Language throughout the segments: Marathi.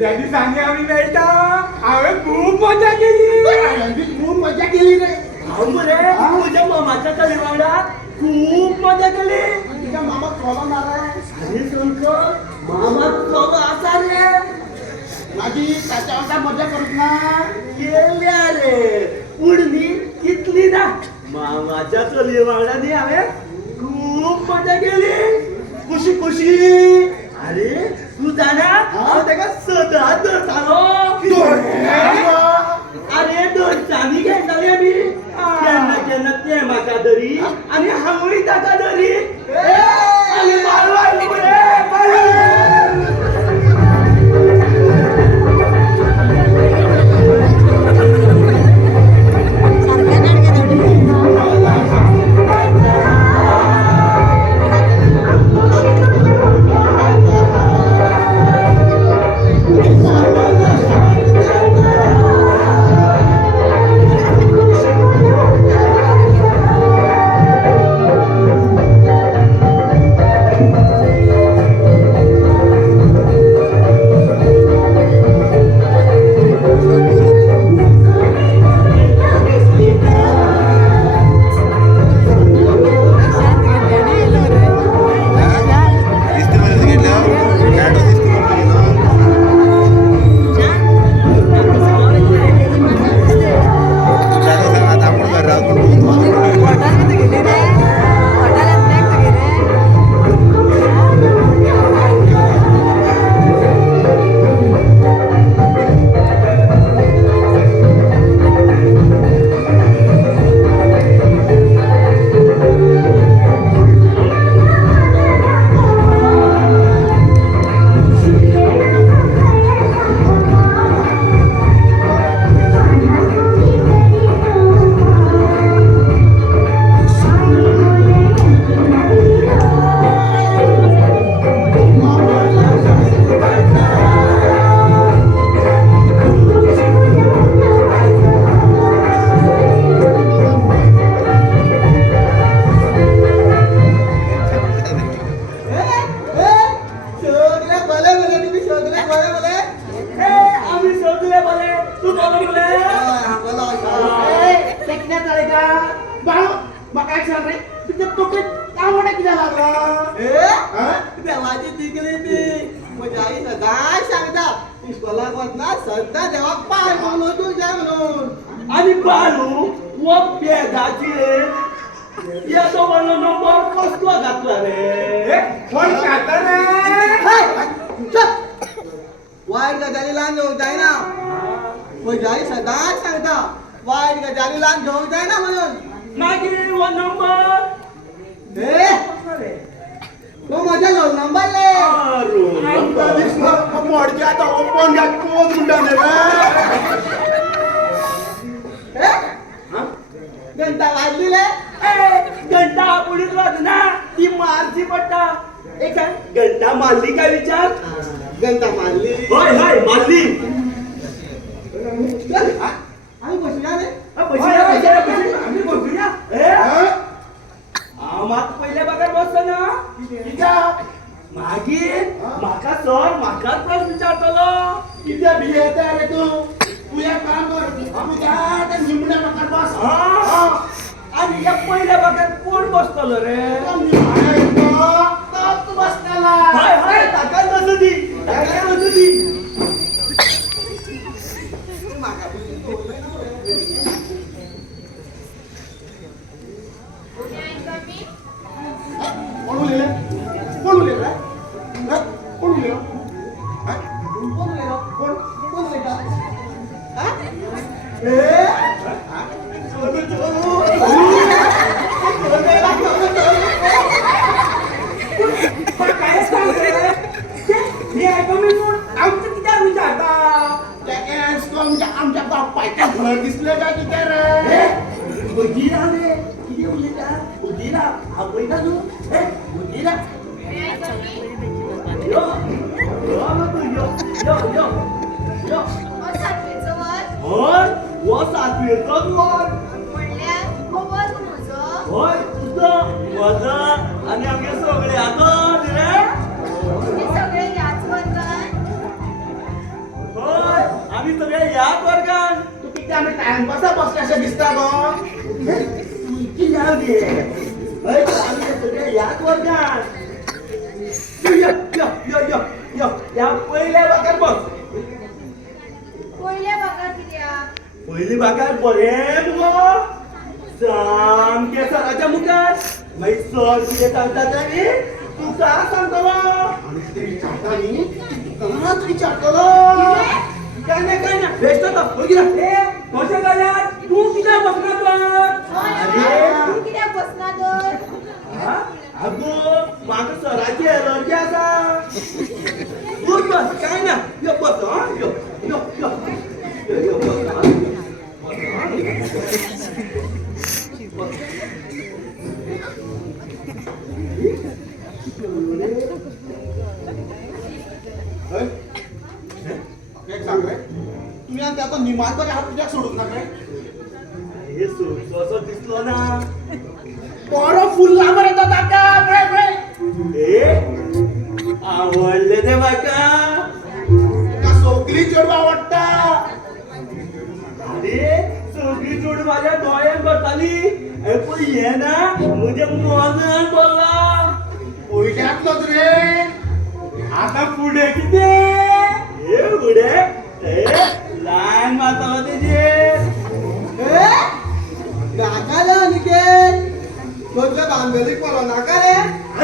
त्या दिवसांनी आम्ही मेळटा हांवें खूप मजा केली. खूप मजा केली रे. रे तुझ्या मामाच्या चली वांगडा खूप मजा केली. तुझ्या मामा कोला मारा अरे सोनकर मामा चलो असा रे माझी त्याच्यावर मजा करत ना केल्या रे पण मी कितली ना मामाच्या चली वांगडानी हांवें खूप मजा केली. खुशी खुशी. अरे तू जाणा हांव ताका सदांच धरतालो. अरे धरचांनी घेताली आमी केन्ना केन्ना ते म्हाका धरी आनी हांवूय ताका धरी आमी मारू आयलो रे मारू. देवाची तिकली ती माझी आई सदाय सांगता इस्कॉलाक वतना सद्दां देवाक पांय पडलो तूं जाय म्हणून. आणि बाळू व पेदाची या दोघांना नंबर कसलो घातला रे. कोण खाता रे? वायट गजाली ल्हान घेवंक जायना. म्हजी आई सदांच सांगता वायट गजाली ल्हान घेवंक जायना म्हणून. मागीर वो नंबर तो म्हज्या रोल नंबर ले. मोडचे आता ओपन घात कोण म्हणटाले रे? घंटा वाजली ले. घंटा आपणच वाजना ती मारची पडटा. एक घंटा मारली काय विचार. घंटा मारली. होय होय मारली. आम्ही बसूया रे. आम्ही बसूया. आमात पहिले बघा बसतो ना मागीर म्हाका सर म्हाकाच प्रश्न विचारतलो. किती भी येता रे तू एक काम कर आम्ही त्या निमण्या प्रकार बस. आणि या पहिल्या भागात कोण बसतलो रे. तू बसताला हाय हाय ताका नसू दी ताका नसू दी. कोण उरले कोण उरले रे? कोण उरले? कोण उलयता? काय सांगते मी ऐकून आमचं किती विचारता. आमच्या बाप्पाच्या घर दिसले का किती रे? बुद्धीरा रे किती उलटा बुद्धीरा हा पहिला तू बुद्धीरा यो यो यो यो यो यो होय वो सातवीचोच वर होय तुझं माझं आणि आमगे सगळे आता रे याच वर्गान तू किती आम्ही टाइमपासा बसल्याशे दिसता गो की जाऊ दे हय आम्ही सगळे याच वर्गान या पहिल्या बाकार बस पयल्या भागात कित्याक पहिली बाकार बरें मुगो सामकें सराच्या मुखार मागीर सर कितें सांगता तरी तुका सांगतलो आणि ते विचारता न्ही तुकाच विचारतलो काय ना बेस्ट होता बघितला ए कशें जाल्यार तूं कित्याक बसना तर तू कित्याक बसना तर आगो म्हाका सराची एलर्जी आसा बस बस काय ना यो बस हां यो यो यो यो बस हां एक सांग रे तुम्ही आणि त्याचा निमाणपणे हात तुझ्या सोडून ना रे हे सोडतो असं दिसलो ना बरो फुल्ला मरे तो ताका रे ए आवडले ते म्हाका का सगळी चेडूं आवडटा अरे सगळी जोड माझ्या डोळ्यान पडटाली ए पण हे ना म्हणजे मनान पडला पयल्यातलोच रे आता पुढे किती हे पुढे ए लाईन मारताला तेजे नाकाला निकेत तुझ्या बांधलीक बोलो नाका रे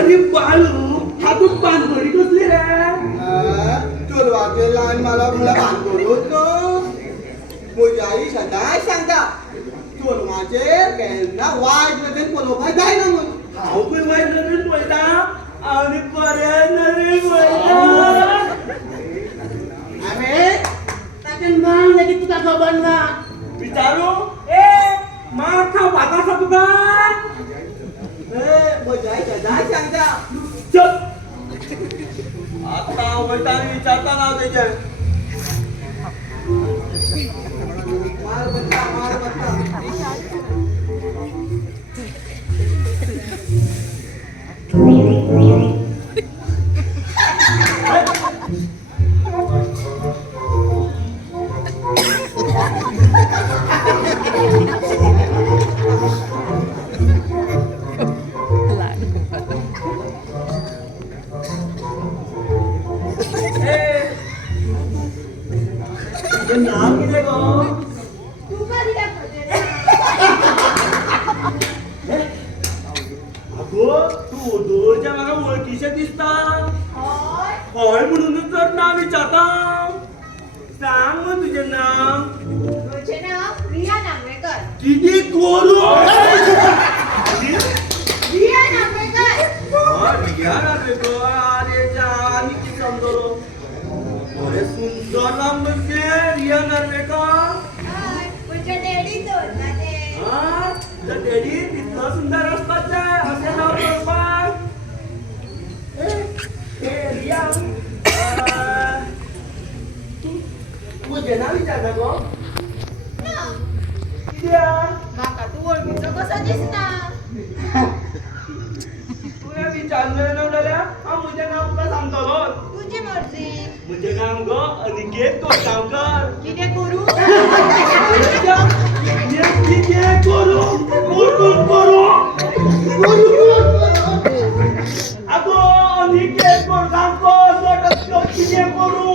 अरे बाळू हातून पानपडी कसली रे चलवाचे लहान मला मुला बांधलोच न्हू म्हजी आई सदांच सांगता चलवाचे केन्ना वायट नदरेन पळोवपाक जायना म्हूण हांव खंय वायट नदरेन पळयता आनी बऱ्या नदरेन पळयता अरे ताचें नांव लेगीत तुका खबर ना विचारू ए मार खाव भाता आसा तुका म्हजी आई सदांच सांगता चल आता वयता आनी विचारता नाव तेजें मार बत्ता तुझं नाव कितें गो तुका कित्याक खबर अगो तू दोरच्या म्हाका वळखीशें दिसता हय हय म्हणूनच तर नाव विचारता सांग मग तुजें नाव म्हजें नांव रिया नागवेकर कितें करू रिया नागवेकर अरे आनी कितें समजलो बरें सुंदर नाम म्हणजे रिया नार्वेकर हय म्हज्या डॅडी दवरला तें हा तर डॅडी तितलो सुंदर असपाक जाय अशें नाव दवरपाक ए रिया तुजें नांव विचारता गो ना कित्याक म्हाका तूं वळखीचो कसो दिसना तुवें विचारलें ना जाल्यार हांव म्हजें नांव तुका सांगतलो तुजी मर्जी म्हजें नांव गो अनिकेत कोटावकर कितें करूं कितें करू आगो अनिकेत कोटावकर कितें करू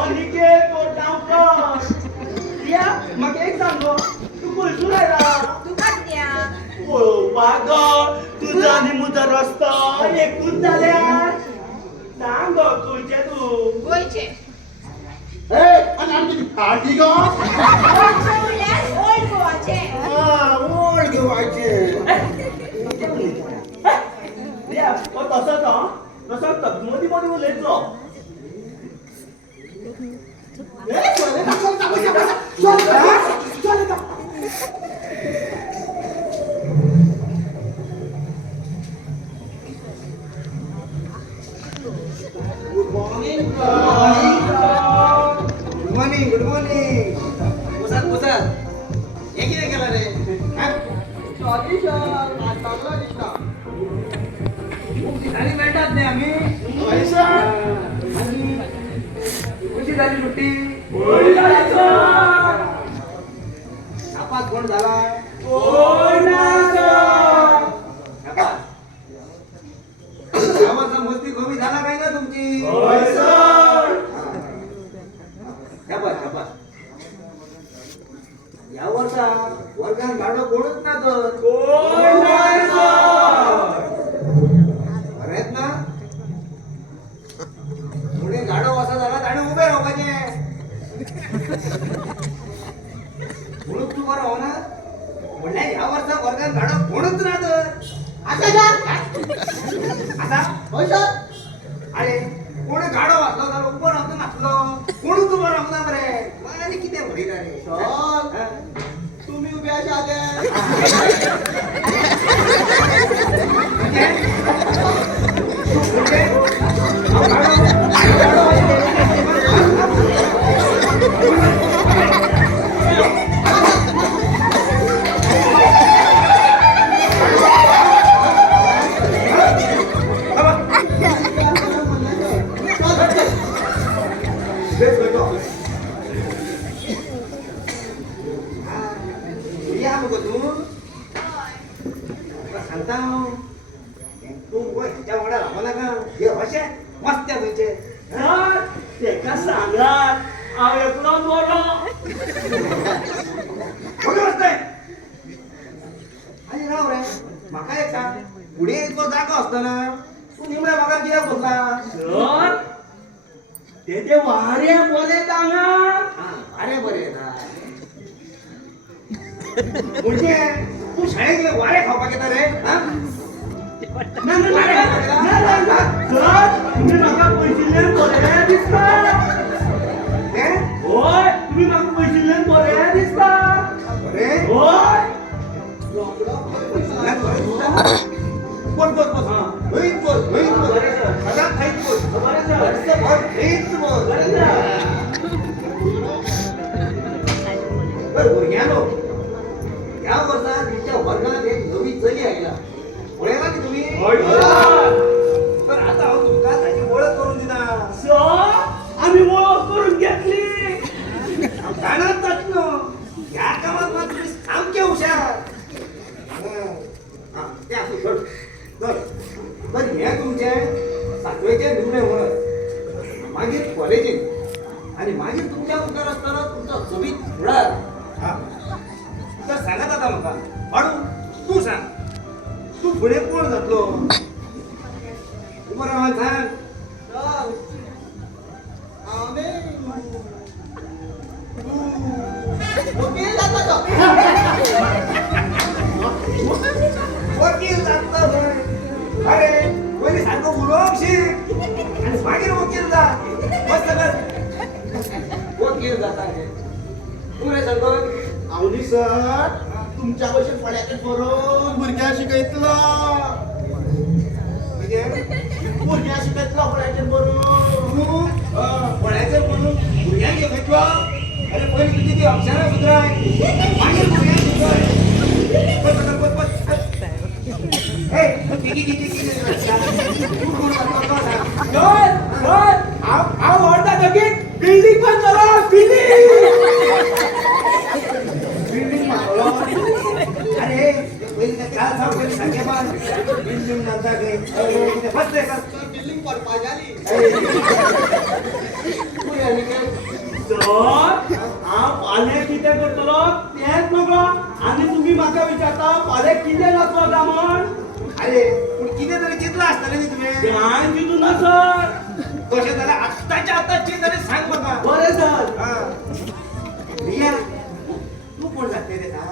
अनिकेत कोटावकर या म्हाका एक सांग गो तूं खंयसून आयला तुका कित्याक पळोवपाक गो तुजो आनी म्हजो रस्तो एकूच जाल्यार सांग गो खंयचें तूं गोंयचें ए आणि आमची फाटी गो गोंयचें म्हणल्यार ओल्ड गोवाचें ओल्ड गोवाचे या तसोच हां तसोच मदीं मदीं उलयतलो ए चले ना चल गुड मॉर्निंग गुड मॉर्निंग पुसत हे कितें केला रे सॉरी सर आज चांगला दिसता खूप ठिकाणी मेळटात न्ही आमी पैसा आणि कशी झाली सुट्टी ओय कोण झाला गावाचा मस्ती कमी झाला काय ना तुमची या वर्षा वर्गात गाडो कोणच ना तर अरेत ना पुढे गाडो असा झाला आणि उभे राहू पाहिजे म्हणून तू बरं हो ना म्हणलं या वर्षा वर्गात गाडो कोणच ना तर आता अरे कोणी गाडो वाचलो तर उभं राहतो नाचलो कोणी तू बरं राहू ना बरे आणि किती भरील रे तुम्ही उभे आहात पुढे तो जागा असताना तू निमड्या भागात गेला बसला ते वारे बोले सांगा अरे बरे म्हणजे तू शाळेत गेले वारे खावा घेता रे तुम्ही नका पैसे बोले दिसता होय तुम्ही नका पैसे बोले दिसता होय बोल बोल बोल होईत बोल होईत बोल सगळा खाईत बोल हेच बोल ज्ञानो या वर्षात तुमच्या वर्गात एक नवी चली आहे ना ओळखला की तुम्ही तर आता हो तुमका त्याची ओळख करून दिला आम्ही ओळख करून घेतली जाणारच ना या कामात मात्र तुम्ही सामके हुशार ते असू सोड तर हे तुमचे सातवेचे निर्णय होणार मागीर कॉलेजीत आणि मागीर तुमच्या उतर असताना तुमचा सभीत फुडार तर सांगत आता म्हाका वाडू तू सांग तू पुढे कोण जातलो उभं राहा सांग वकील जातो अरे कोणी सांगतो उलोक शिक आणि मागीर वकील जा बस सगळं वकील जाता पुरे सांगतो आवली सर तुमच्या पैसे फळ्याचे करून भुरग्या शिकयतलो म्हणजे भुरग्या शिकयतलो फळ्याचे करून पळायचं म्हणून भुरग्यांक घेतलो अरे पहिले तुझी ती अक्षरं सुधराय मागीर भुरग्यांक शिकय बस बस बस बस हे किती किती किती तू कोण करतो आव अर्धा लगीन बिल्डिंग पण चला बिल्डिंग अरे पहिले त्या काल साव पहिले सांगे पण बिल्डिंग नंतर काही बस रे कर बिल्डिंग पडपा झाली पुरे आणि काय पाले किती करतलो तेच नको आणि तुम्ही माका विचारता पाले किती नसलो का म्हण अरे पण किती तरी चितला असतं रे तुम्ही ध्यान दिदू ना सर कसे झाले आत्ताच्या आत्ताची तरी सांग बघा बरे सर हा रिया तू कोण जाते रे का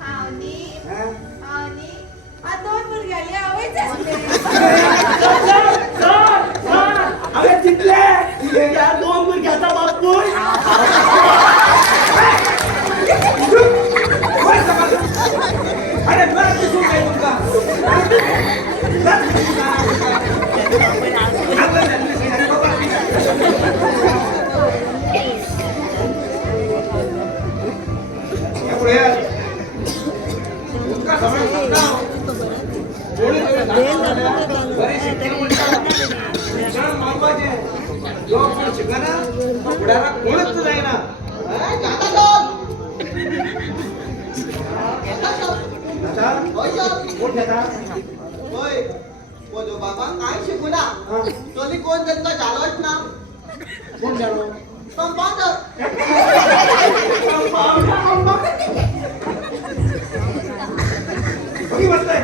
हावनी हा हावनी आ दोन भुरग्याली आवयच असते सर अरे तिथले या दोन मुलग्याचा बापू अरे बरं दिसून काय तुमका कोणच जाईना कोण घेता होय बोलो बाबा काय शिकूना हा. तोली कोण त्यांना झालोच ना कोण जाणो कंपाऊंडर कोणी बसतंय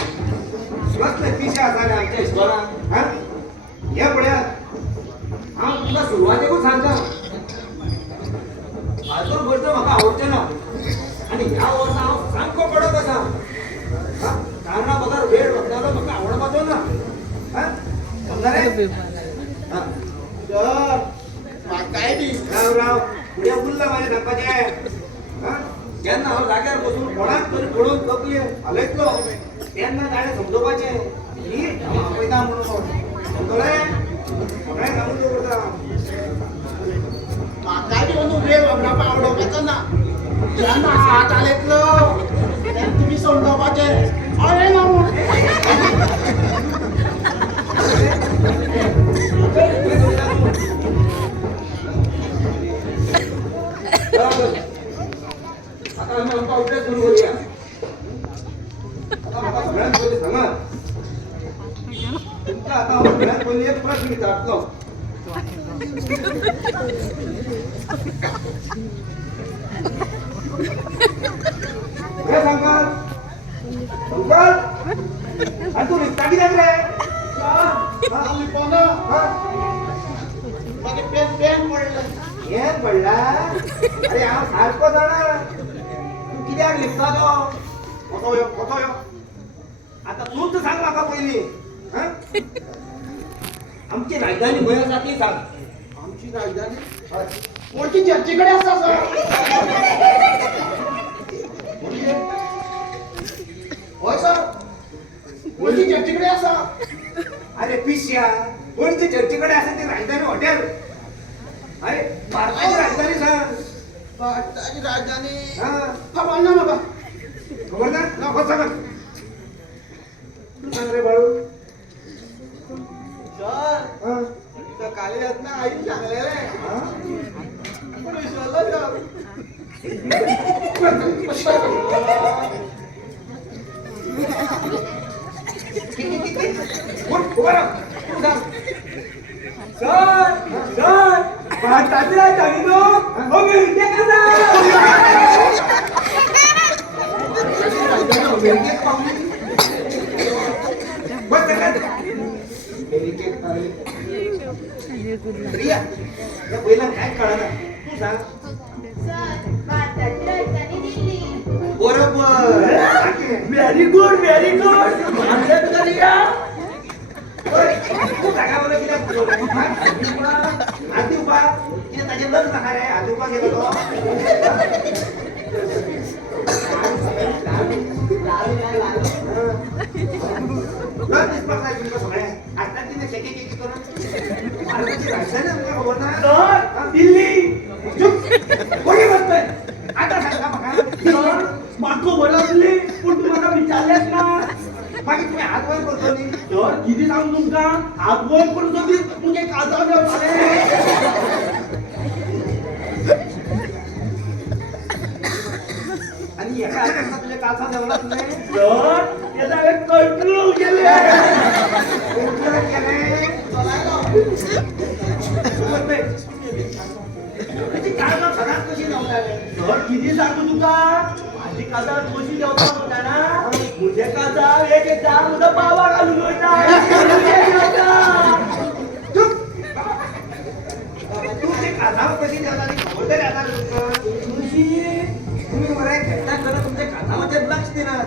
बसतंय पिशा झाल्या आमच्या हिशोबाला हा या पड्यात हा तुला सुरुवातीकून सांगता अजून गोष्ट म्हाका आवडते ना आणि ह्या वर्सा हांव सामको कडक आसा हा कारणा बगर वेळ वगतालो म्हाका आवडपाचो ना हा समजा रे हा सर म्हाकाय बी राव राव पुढे उरला माझ्या सांगपाचें हा जेन्ना हांव जाग्यार बसून कोणाक तरी पळोवन तकले हालयतलो तेन्ना ताणें समजोवपाचें नीट हांव आपयता म्हणून समजलें कोणाय सांगून दवरता म्हाकाय बी म्हणून वेळ वापरपाक आवडपाचो ना जेन्ना हात आलेतलो तेन्ना तुमी समजोवपाचे अरे ना आता आम्ही आमचा अभ्यास करून करूया आता म्हाका सगळ्यांत पयलीं सांगात तुमकां आतां हांव सगळ्यांत पयलीं एक प्रश्न विचारतलो हे सांगात सांगात आनी तूं लिपता कित्याक रे आमी कोणा मागे पेन पेन पडलं हे पडला अरे हांव सारको जाणा तूं कित्याक लिपता तो कसो यो आतां तूंच सांग म्हाका पयलीं हा आमची राजधानी खंय आसा ती सांग आमची राजधानी कोणची चर्चीकडे आसा सर होय सर कोणची चर्चीकडे आसा अरे पिश्या कोणती चर्चीकडे असेल ती राजधानी हॉटेल अरे भारताची राजधानी सांग भारताची राजधानी हा खबर ना म्हाका खबर ना नको सांग तू सांग रे बाळू सर हा सकाळी येतना आईन सांगलेले हा? पण विसरलो कोण उभा राह तू सांग सर सर भारताची राजधानी नो अमेरिकेत अमेरिकेत पाहुणे बस सेकंड अमेरिकेत प्रिया या पहिला काय कळालं तू सांग सर भारताची राजधानी दिल्ली बरोबर व्हेरी गुड भारत करूया तू जागा बरं किती आधी उभा किती त्याचे लग्न नका रे आधी उभा गेलो तो लग्न दिसपाक जाय तुमकां सगळ्या आता तिने शेकी केकी करून भारताची राजधानी आमकां खबर ना सर दिल्ली कोणी बसतोय आता सांगा म्हाका सर म्हाका खबर आसली पूण तूं म्हाका विचारलेंच ना मागीर तुम्ही हात वयर करतो न्ही सर कितें सांगू तुमकां हात वयर करून सोदी तुमचे काजाव देंवताले आणि एका हाताने तुझे काचा देवलाच नाही सर त्याचा एक कंट्रोल केले कोणत्याला केलंय बसतोय त्याची काळजा सदाच कशी नव्हता सर किती सांगू तुका माझी काजा कशी देवता म्हणटा ना म्हजे काजा एक एकदा म्हजो बाबा घालून वयता तू ते काजावर कशी देवता ती खबर तरी आता तुम्ही बरं खेळता करत तुमच्या काजावर लक्ष दिलं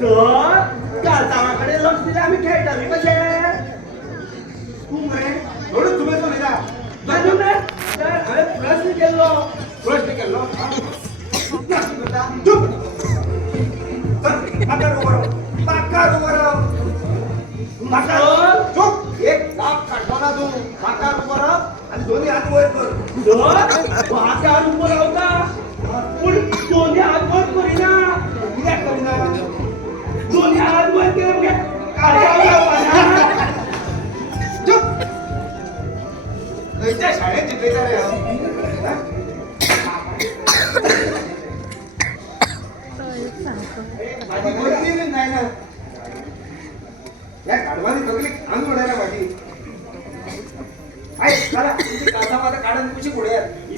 सर काजावाकडे लक्ष दिले आम्ही खेळटाली कशे तू मरे एवढं तुम्ही तो निघा जाणून ना सर हांवें प्रश्न केल्लो प्रश्न केलो प्रश्न करता चुप माकार उभं राव माकार उभं राव माकार चुप एक लाख काढतो ना तू माकार उभं राव आणि दोन्ही हात वर कर सर वाकार उभो रावता पूण दोन्ही हात वर करिना कित्याक करिना दोन्ही हात वर केले मगे काजाव लावपाना चुप खंयच्या शाळेत शिकयता रे हांव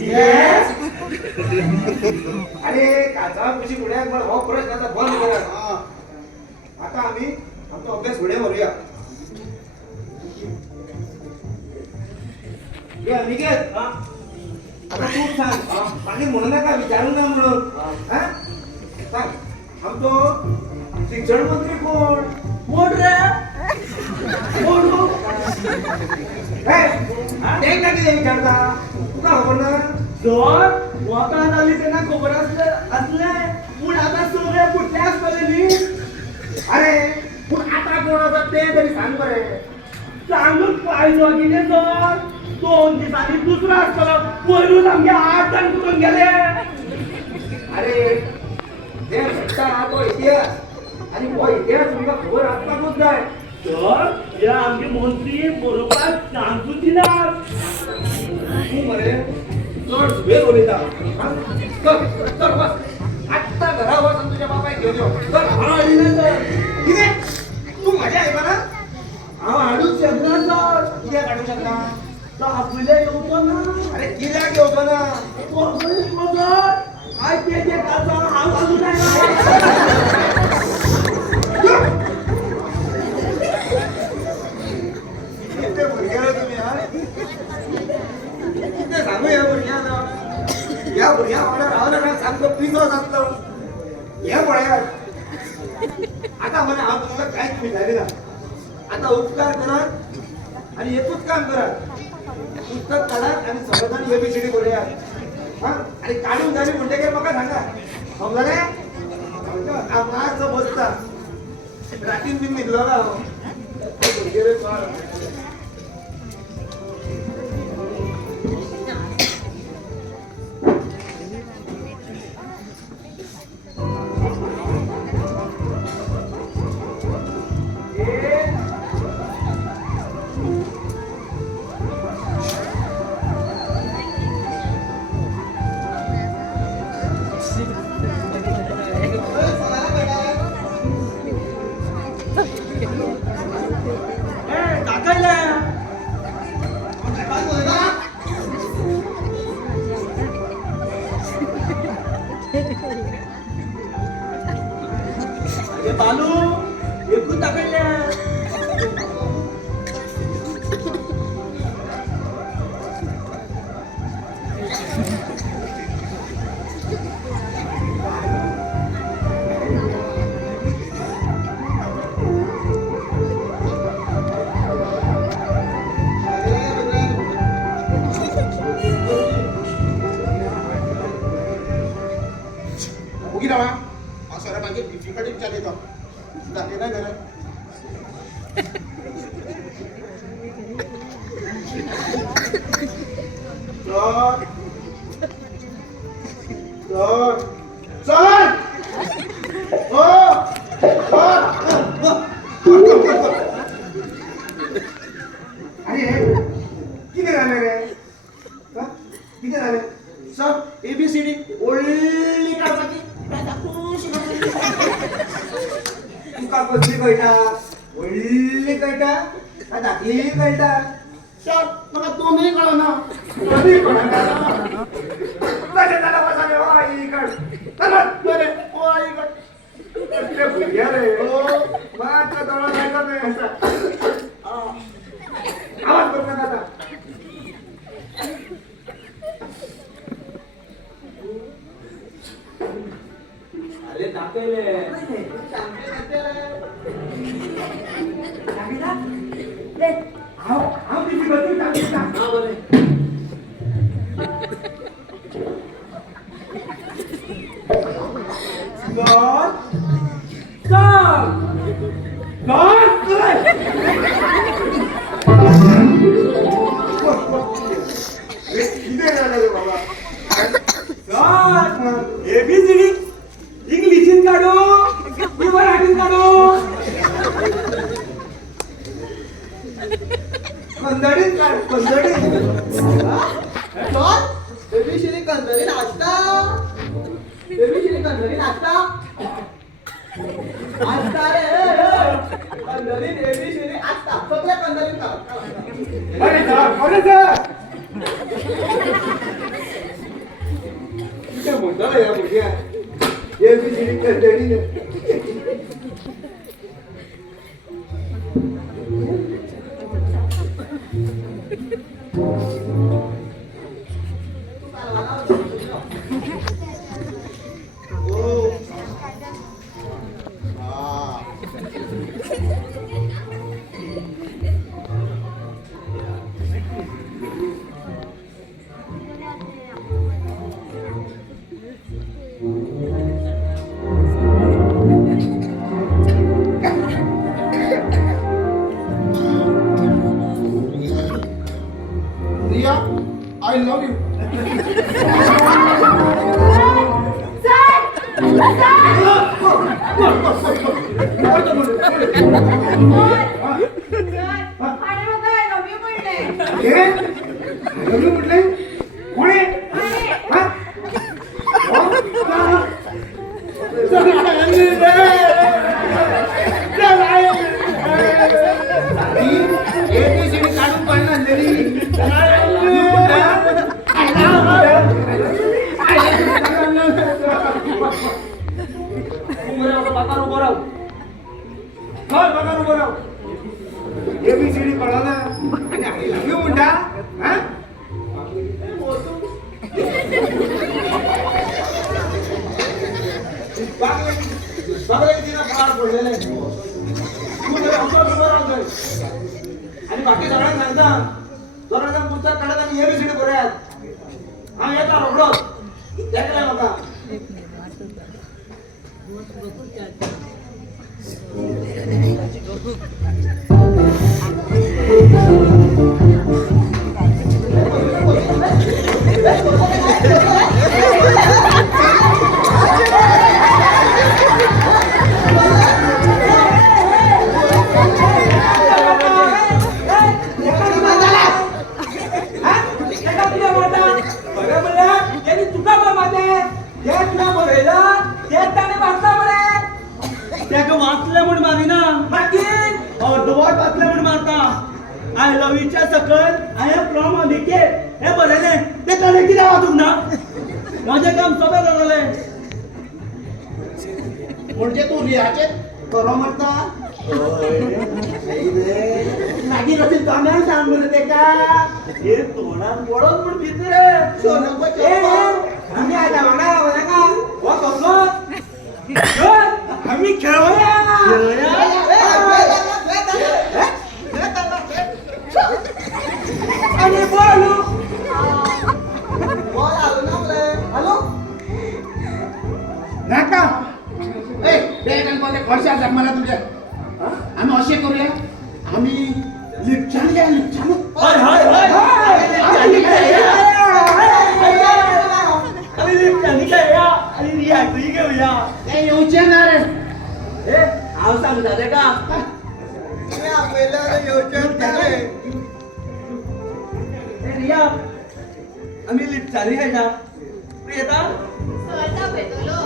Yes. अरे काचा खुशी पुढे मला हो प्रश्नाचा बंद करा. आता आम्ही आमचा अभ्यास पुढे भरूया. ये अनिकेत, आता तू सांग, मागे म्हणू नका, विचारू ना म्हणून. सांग, आमचो शिक्षण मंत्री कोण? कोण रे? कोण हो? ते का किती विचारता? तुका खबर ना? जर वता झाली त्यांना खबर असले पण आता सगळे कुठले असतले नी? अरे पण आता कोण असत ते तरी सांग बरे. सांगून पाहिजे की नाही सर? 2 दिवसांनी दुसरा असतला वरून आमच्या 8 जण करून गेले. अरे ते घडता तो इतिहास आणि तो इतिहास तुमका खबर असतातच काय. तर या आमचे मंत्री बरोबर सांगू दिला. तू मरे चढ वेळ बोलिता. चल चल बस आत्ता घरावर जाऊन तुझ्या बापाय घेऊन येऊ. चल. हा दिले तर किती तू मजा आहे बा ना. हा हाडूच शकणार सर. किती काढू शकता? तर आपले येतो ना. अरे किल्ला घेऊतो ना. काय ते काचा हा बाजू नाही. किती भुरग्याला तुम्ही हा. किती सांगू या भुरग्याला. या भुरग्या मला राहलं ना सांगतो पिझ्झा असलं. या पळ्यात आता मला हा तुम्हाला काय तुम्ही झाले ना. आता उपकार करा आणि एकच काम करा. पुस्तक काढा आणि समाधान एबीसीडी करूया. हा आणि काढून झाली म्हणजे काय मका सांगा. समजा रे माझं बसता रात्री मी निघलो ना. बालू एकूण टाकायला. उगी राहा असं मागे डिफिकल्टी चालले तो जाते ना घरा. चल हो अरे किती झाले रे. किती झाले. सब एबीसीडी ओळली काढता की तुका कसली कळटा. ओळली कळटा का धाकली कळटा. चल मला तुम्ही कळो ना. कधी कळटा. कसे झाला बसाले हो आई कळ. चला बरे ओ आई गं. कसले भुरग्या रे. मात्र तोडा जायचा नाही असा. आवाज करू नका आता. अरे टाकले. आव तिची बदली टाकली का. हा बरे. God. God. God. किती झालं रे बाबा. God. ABCD इंग्लिशीत काढू की मराठीत काढू. कंदडीत काढ. कंदडीत. एबीसीडी कंदरी नाचता. एबीसीडी कंदरी नाचता. नाचता रे. कंदरी एबीसीडी नाचता. सगळ्या कंदरी अरे जा. अरे जा. रिया आय लव्ह यू आणि मग काय रवी म्हणले हे लग्न म्हटले कोण आहे हा? ABCD काढून पाडणार तरी ABCD कळाला आणि आई लव्ह यू म्हणता हा? आणि बाकी सगळ्यांना सांगता जरा पुस्तक काढत आणि ABCD करूयात हा येता रोकडो त्याकडे नका आय लव्ह यूच्या सकल आय एम फ्रॉम अनिकेत हे बरेले ते कने किती आवाज ना माझे काम सगळं झालंय म्हणजे तू रियाचे करो म्हणता नागी रसी ताम्या सांगून ते का हे तोंडात बोळत पण भीती रे आम्ही आता म्हणा बघा का वा कसलो आम्ही खेळूया आणि बोलू नाका ए बेगन कोणते खर्चा जग मला तुझ्या आम्ही असे करूया आम्ही लिपछान घ्या लिपछान हाय हाय हाय आणि लिफ्टनी काय या आणि रिॲक्टरी घेऊया ए येऊचे ना रे ए आव सांगता रे का ए रिया आम्ही लिफ्टनी घ्यायचा तू येता सहसा भेटलो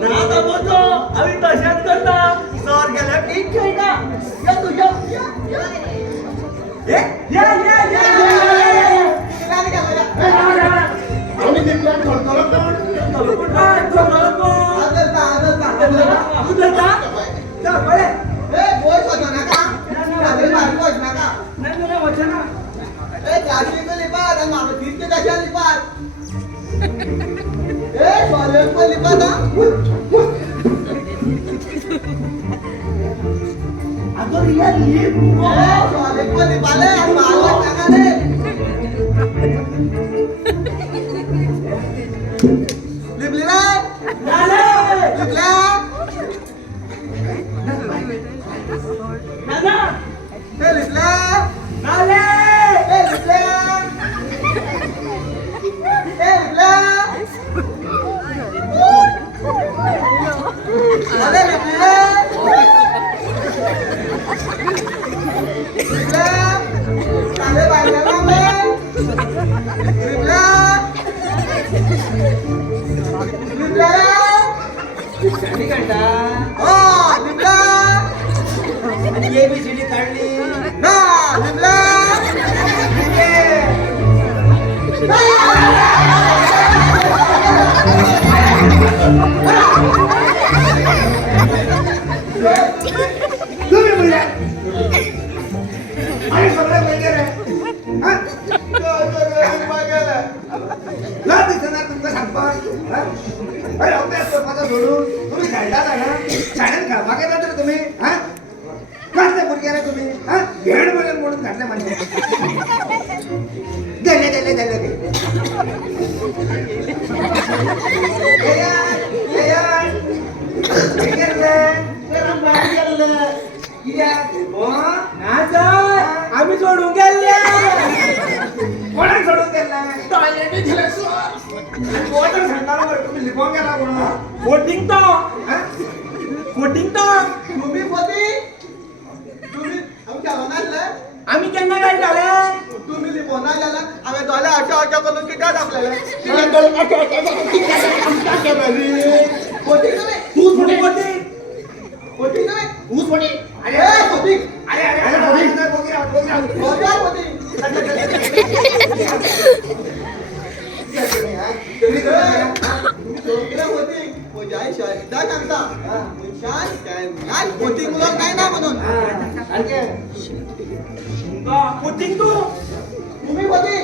ना दाबतो आम्ही तशाच करता सर गेल्या की खेळता या तू या ए या आम्ही लिपछान करतो ABCD काढली ना कोणा पाहिजे रे हा? ला दिसणार तुमचं सांगपास अरे अभ्यास माझा सोडून तुम्ही खेळता ना शाळेत खेळपा गेला तर तुम्ही हा कसले भुरग्याला तुम्ही हा घेण बोलेल म्हणून घातले म्हणजे गेले गेले गेले आम्ही सोडून गेले कोणाला सोडून गेला टॉयलेट गेलं सर कोणाला सांगणार बरं तुम्ही लिपवून गेला कोणा कोटिंग तो हा? कोटिंग तो तुम्ही पोती तुम्ही आमच्या होणार आम्ही केन्ना काय झाले तुम्ही लिपवून आलेला आम्ही दोला अशा अशा करून किती टाकलेला तूच मोठी कोटी पोती तुम्ही ऊस पडी अरे पोती अरे अरे अरे पोती कोटिंग तू तुम्ही पोती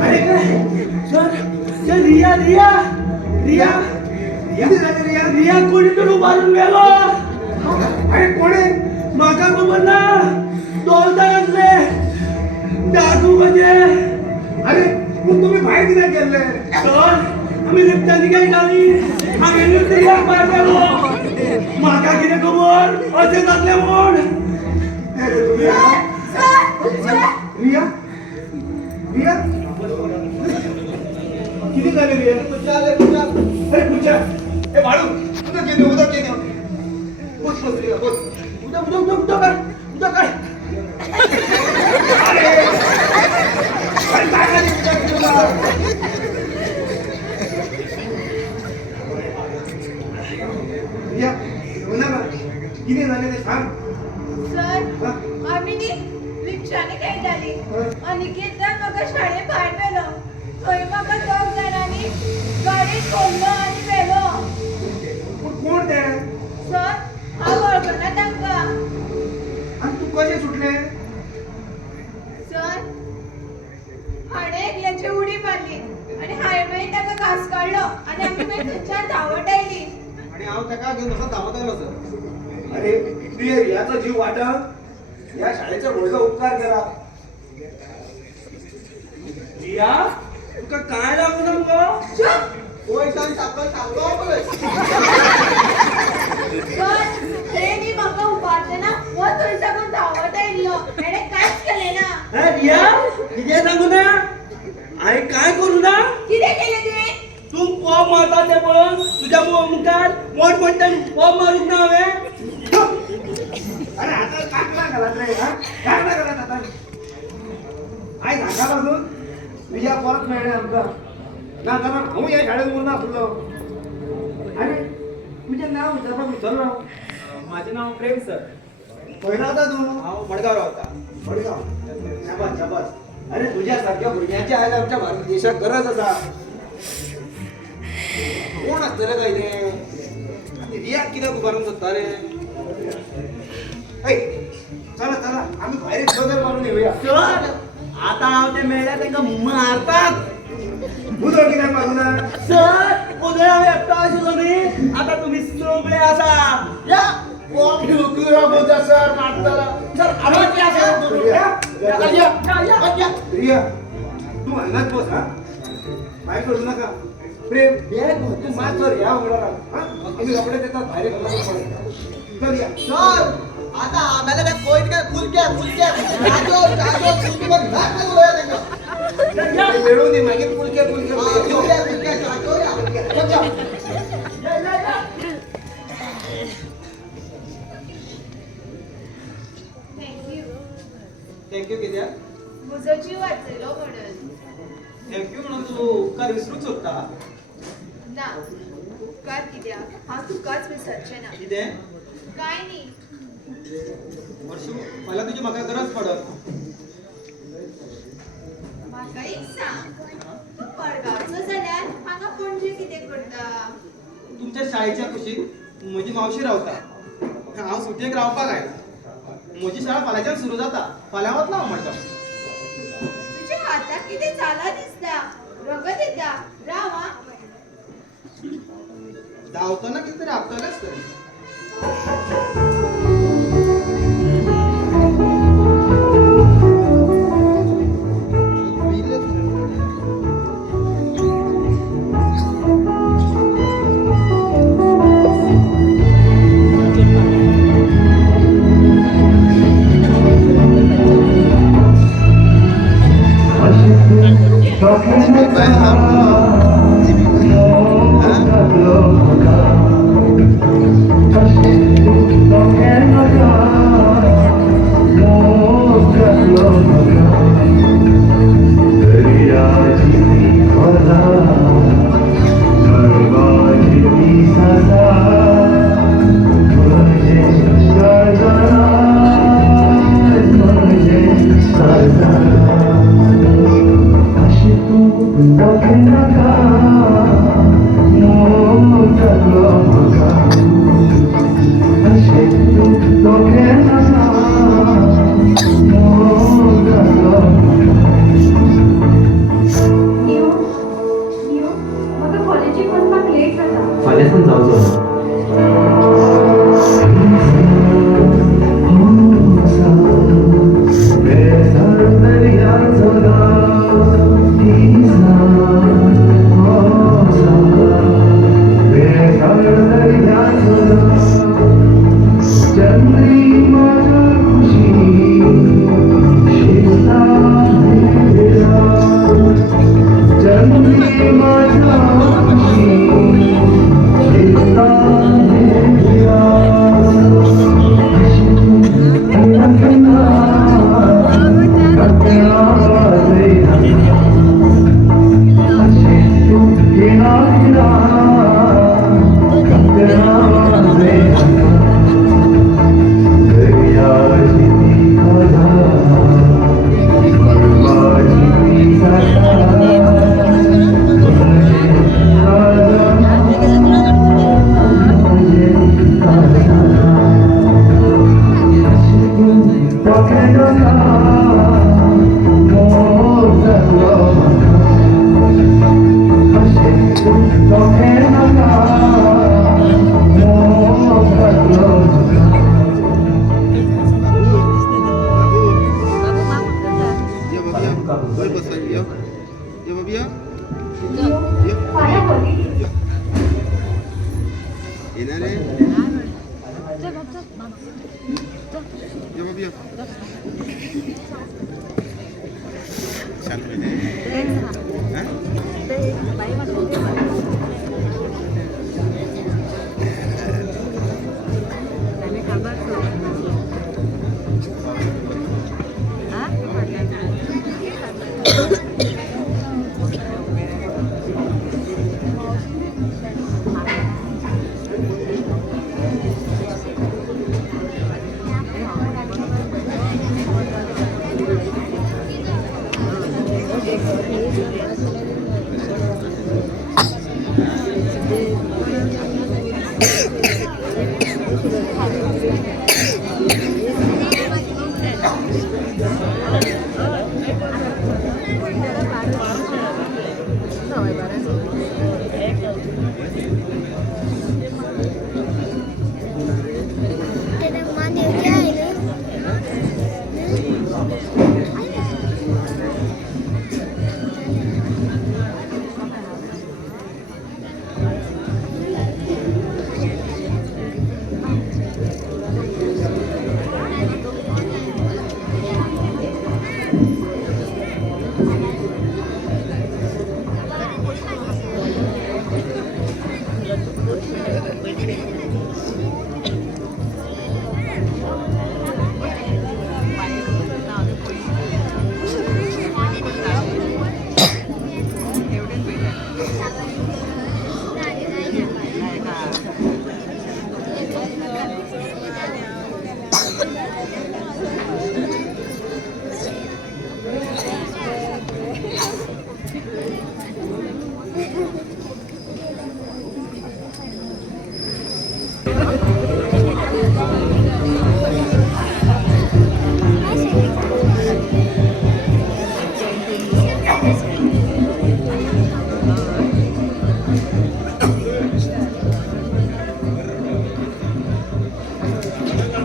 अरे सर रिया रिया रिया रिया कोणीतरी उभारून गेलो अरे कोणी माका खबर ना दोनदा असले दादू म्हणजे अरे मग तुम्ही बाहेर नाही गेले सर आम्ही लिफ्टांनी काही नाही आम्ही रिया बाहेर गेलो माका किती खबर असे जातले म्हण रिया रिया किती झाले रिया अरे पुढच्या ए बाळू उदक घेणे उदक घेणे बस बस रिया बस उद्या काय अरे काय झाली तुझ्या रिया होणार ना किती झाले ते सांग सर आम्ही नी रिक्षाने काही झाली अनिकेतला म्हाका शाळे भायर व्हेलो थंय म्हाका दोग जाणांनी गाडीत सोडलो आनी व्हेलो कोण ते सर हांव वळखना तांकां आणि तू कसे सुटले सर हाणे एकल्याची उडी मारली आणि हांवें मागीर ताका घास काडलो आनी आमी मागीर थंयच्यान धांवत आयली आणि हांव ताका घेवन असो धांवत आयलो सर अरे तुझे रियाचा जीव वाटा या शाळेचा व्हडलो उपकार केला रिया तुका काय लागू नमको वयसान साखर सांगतो पळय सर तेणी म्हाका उबारतना वो थंय साकून धांवत आयिल्लो ताणें कांयच केलें ना रिया कितें सांगू ना हांवें काय करू ना कितें केलें तुवें तू पॉप मारता ते पळोवन तुझ्या मुखार मोठमोठ्यान पॉप मारूंक ना हांवें अरे आता काकला घालत रे हा काकला घालत आता आई सांगा अजून तुझ्या परत मिळणे आमचा ना तर भाऊ या शाळेत बोलणं असलो अरे तुझे नाव विचारपा विचारलो माझे नाव प्रेम सर पहिला होता तू हांव मडगांव रावता मडगाव शाबास शाबास अरे तुझ्यासारख्या भुरग्यांची आज आमच्या भारत देशात गरज असा कोण असतले काय ते रिया कित्याक उभारून सोदता रे ऐ चला चला आम्ही बाहेर एक जोदर मारून येऊया सर आता हांव ते मेळ्ळ्यार तांकां मारतात उदो कित्याक मारू ना सर उदय हांव एकटो आशिल्लो न्ही आता तुमी सगळे आसा या पॉप घेऊन बोलता सर मारताला सर आवाज या सर या रिया तू हांगाच बस हा बाहेर करू नका प्रेम तू मात सर या उघडा हा आम्ही कपडे देतात बाहेर चल या सर आता आम्हाला काय कोईट काय फुलक्या जागो फुलकी बघ नाक नाही बोलायला त्यांना मिळून दे मागे फुलके फुलके फुलक्या जागो या थँक्यू थँक्यू कित्या म्हजो जीव वाचयलो म्हणून थँक्यू म्हणून तू उपकार विसरूच सोदता ना उपकार कित्याक हांव तुकाच विसरचें ना कितें काय न्ही वर्षू मला तुझी म्हाका गरज पडत म्हाका एक सांग तूं मडगांवचो जाल्यार हांगा पणजे कितें करता तुमच्या शाळेच्या कुशीक म्हजी मावशी रावता हांव सुटयेक रावपाक आयला म्हजी शाळा फाल्यांच्यान सुरू जाता फाल्यां वतलो हांव म्हणटा तुझ्या हाताक कितें जाला दिसता रगत येता राव हा धांवतना कितें तरी आपतलेच तरी आज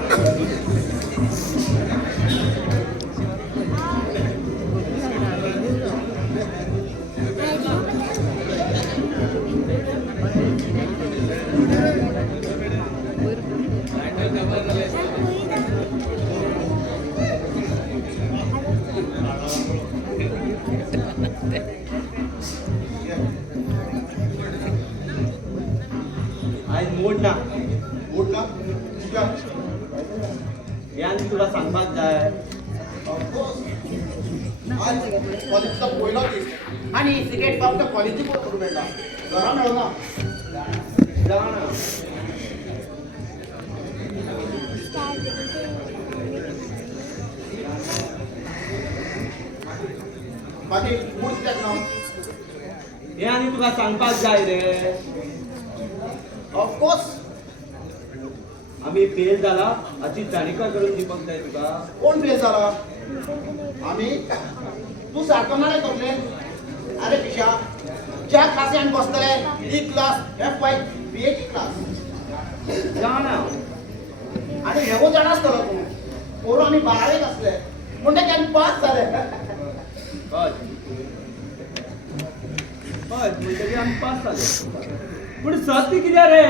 मूड ना उठ ना या. मी आणि तुला सांगपाक जाय आज कॉलेजचा पहिला दिवस आणि सिगरेट फक्त कॉलेजची पण करून भेटला जरा मिळव ना. जा ना. बाकी मूड त्यात ना. मी आणि तुला सांगपाक जाय रे ऑफकोर्स आम्ही फेल झाला अशी जाणीका करून दिवपाक जाय तुका. कोण फेल झाला आम्ही तू सारखं नाही करले. अरे पिशा ज्या क्लासान बसतले ई क्लास F5 BH क्लास जा ना. आणि हेगो जाण आसतलो तू पोरं आम्ही 12वीत असले म्हणते त्यान पास झाले. बस बस म्हणटकीर आमी पास जाले. पूण सत्य कितें रे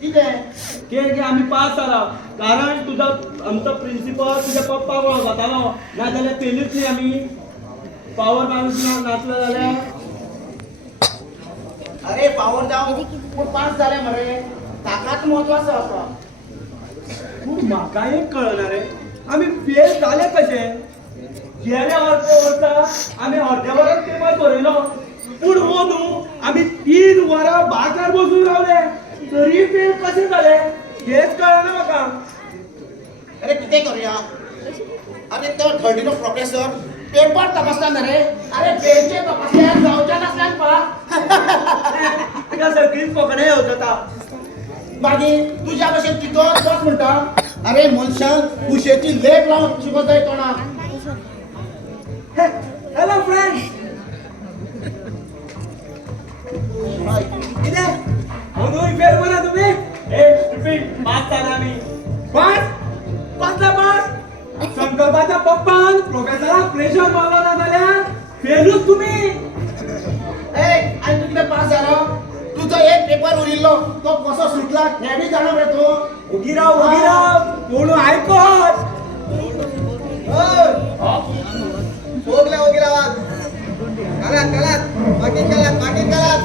कितें की आमी पास जाला कारण तुझा आमचो प्रिन्सिपल तुझ्या पप्पा वळख जातालो नाजाल्यार फेलूच न्ही आमी. पावर मारूच नाचलो जाल्यार. अरे पावर जाऊ पण पास झाले मरे ताकाच महत्वाचं असं. पूण म्हाका एक कळना रे आमी फेल जाले कशे. गेल्या वर्सा आमी अर्ध्या वरान पेपर बरयलो पूण हो न्हू आमी 3 वरां बागार बसून रावले तरी फेल कशे जाले हेच कळना म्हाका. अरे कितें करूया. अरे तो थर्डीनो प्रोफेसर पेपर तपासता ना रे. अरे बेंचे तपासल्यार जावच्या नासल्यान पास. तिका सगळीच कोंकणी येवजता. मागीर तुज्या भशेन तितोच बस म्हणटा. अरे मनशान कुशेची लेप लावन शिकत जाय तोंडाक. हॅलो फ्रेंड्स कितें म्हणून फेल म्हणा तुम्ही. ए रिपीट पास जाला आमी. पास संकल्पाच्या पप्पान प्रोफेसराक प्रेशर मारलो ना जाल्यार फेलूच तुम्ही. ए आणि तू कितें पास जालो. तुजो एक पेपर उरिल्लो तो कसो सुटला हें बी जाणा मरे तूं. उगी राव कोण आयकत. ओगला कलात बाकी कलात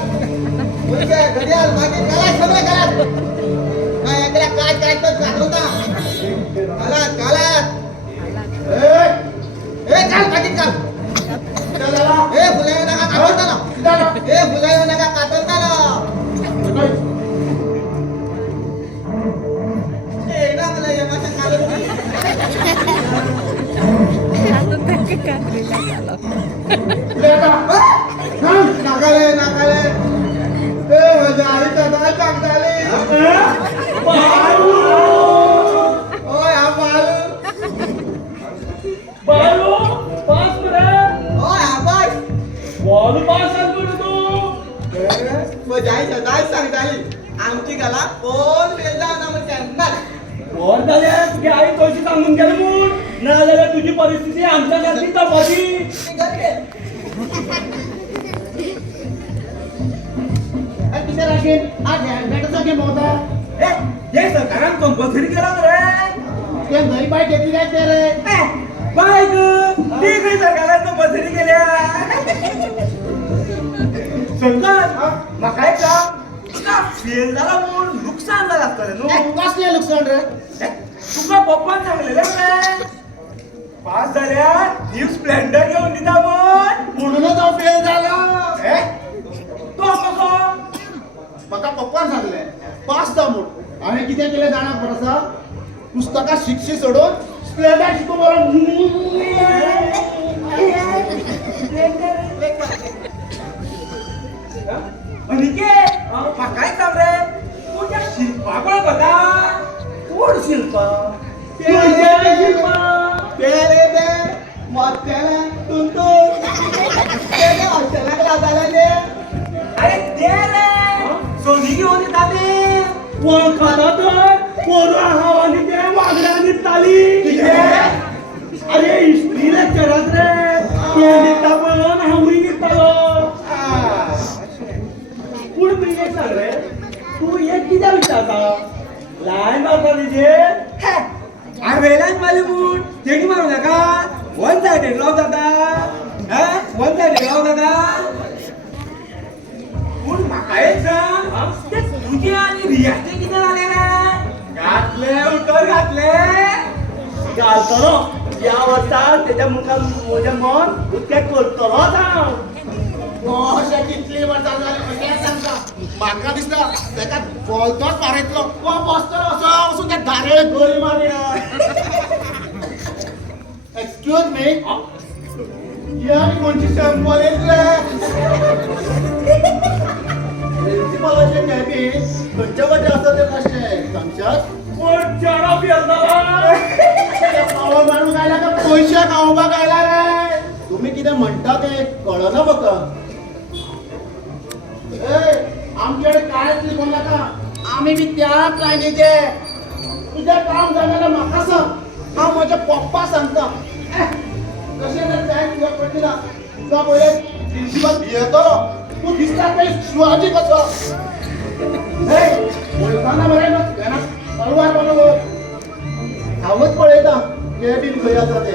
मुलगे घडियाळ बाकी कलात सगळे कलात काय एकला काय तो दाखवता. कलात ए चल बाकी चल. ए फुलाय नका काढताना. ए फुलाय नका काढताना. ए ना मला या माझ्या काढून नाकाले ए माझ्या आईचा काय टाक झाले. ओय हा बालू पास करे. ओय हा बाय बालू पास सांगतो तू. जाय सांग झाली आमची गाला कोण फेल जावना म्हण त्यांना. वर जाल्यार तुगे आई कशी सांगून गेली म्हूण ना जाल्यार तुजी परिस्थिती आमच्या सारकी तपासी. कितें राखेन आज हेल्मेटाचो गेम होता. हे सरकारान कंपल्सरी केला रे. ते नवी बायक घेतली काय ते रे. बायक ती खंय सरकारान कंपल्सरी केल्या. संकट म्हाका एक सांग तुका फेल जाला म्हूण नुकसान जाला आसतलें न्हू. कसलें लुकसाण रे. तुका पप्पान सांगलेलें रे पास जाल्यार न्यू स्प्लेंडर घेवन दिता म्हूण. म्हणूनच हांव फेल जालो. तो कसो. म्हाका पप्पान सांगलें पास जा म्हूण. हांवें कितें केलें जाणाक बरो आसा. पुस्तकां शिकशी सोडून स्प्लेंडर शिकून अनिकेत म्हाकाय सांग रे तुज्या शिल्पा पळयता. कोण शिल्पा. शिल्पा पेले बे मोत्याला तुंतून पेले हॉस्टेलाक लागले. अरे दे रे सोनी घेवन येता ते. वळखता तर पोरं हांव आनी ते वेल्यान मारली म्हूण तेणी मारूं नाका वन सायडेड लॉक जाता वन सायडेड लॉक जाता पूण म्हाका एक सांग ते तुजे आनी रियाचे कितें जालें रे घातले उतर घातले घालतलो या वर्सा तेज्या मुखार म्हजें मन उदकें करतलोच हांव अशें कितली वर्सां जाली अशें सांगता म्हाका दिसता तेका बोलतोच मारयतलो वो बसतलो असो वचून त्या धारेळे गोळी मारया एक्सक्यूज मी या कोणची सॅम्पल येतले प्रिन्सिपलाचे कॅबीन खंयच्या वाटे आसा ते कशें सांगशात कोण चेडो फिरतलो पावर मारूंक आयला का पयशे खावपाक आयला रे तुम्ही कितें म्हणटा ते कळना म्हाका आमच्याकडे काळच लिपोन नाका आमी बी त्याच लायनीचे तुजें काम जाल्यार म्हाका सांग हांव म्हज्या पप्पा सांगता कशें जर जाय तुका पडली ना तुका पयले प्रिन्सिपल भियेतलो तूं दिसता ते शिवाजी कसो वयताना मरे तलवार बनव हांवच पळयता कॅबीन खंय आसा ते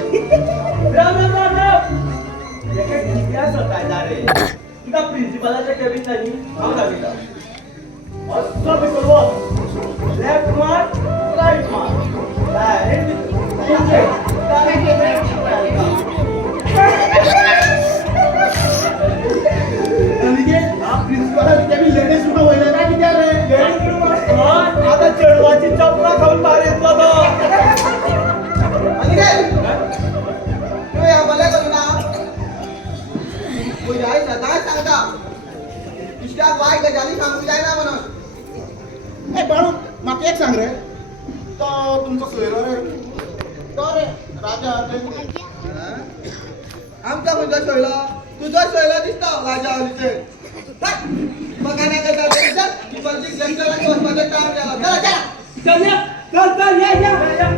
राम राम राम राम हेका कितें आसा काय दारे तुका प्रिन्सिपलाच्या कॅबीन न्ही हांव दाखयता असो भितर वच लेफ्ट मार राईट मार डायरेक्ट प्रिन्सिपलाची कॅबीन लेडीज सुद्धा वयला काय कित्याक रे आता चेडवाची चपला खाऊन भायर येतलो तो अनिकेत तू या भले करू ना तुझ्या आई सदांच सांगता इश्टाक वायट गजाली सांगूंक जायना म्हणून ए बाळू म्हाका एक सांग रे तो तुमचो सोयरो रे तो रे राजा आमचा खंयचो शोयलो तुजो शोयलो दिसता राजा हरीचे म्हाका नाका जाता टिबलची लेक्चराक वचपाचो टायम जालो चला चला चल या चल या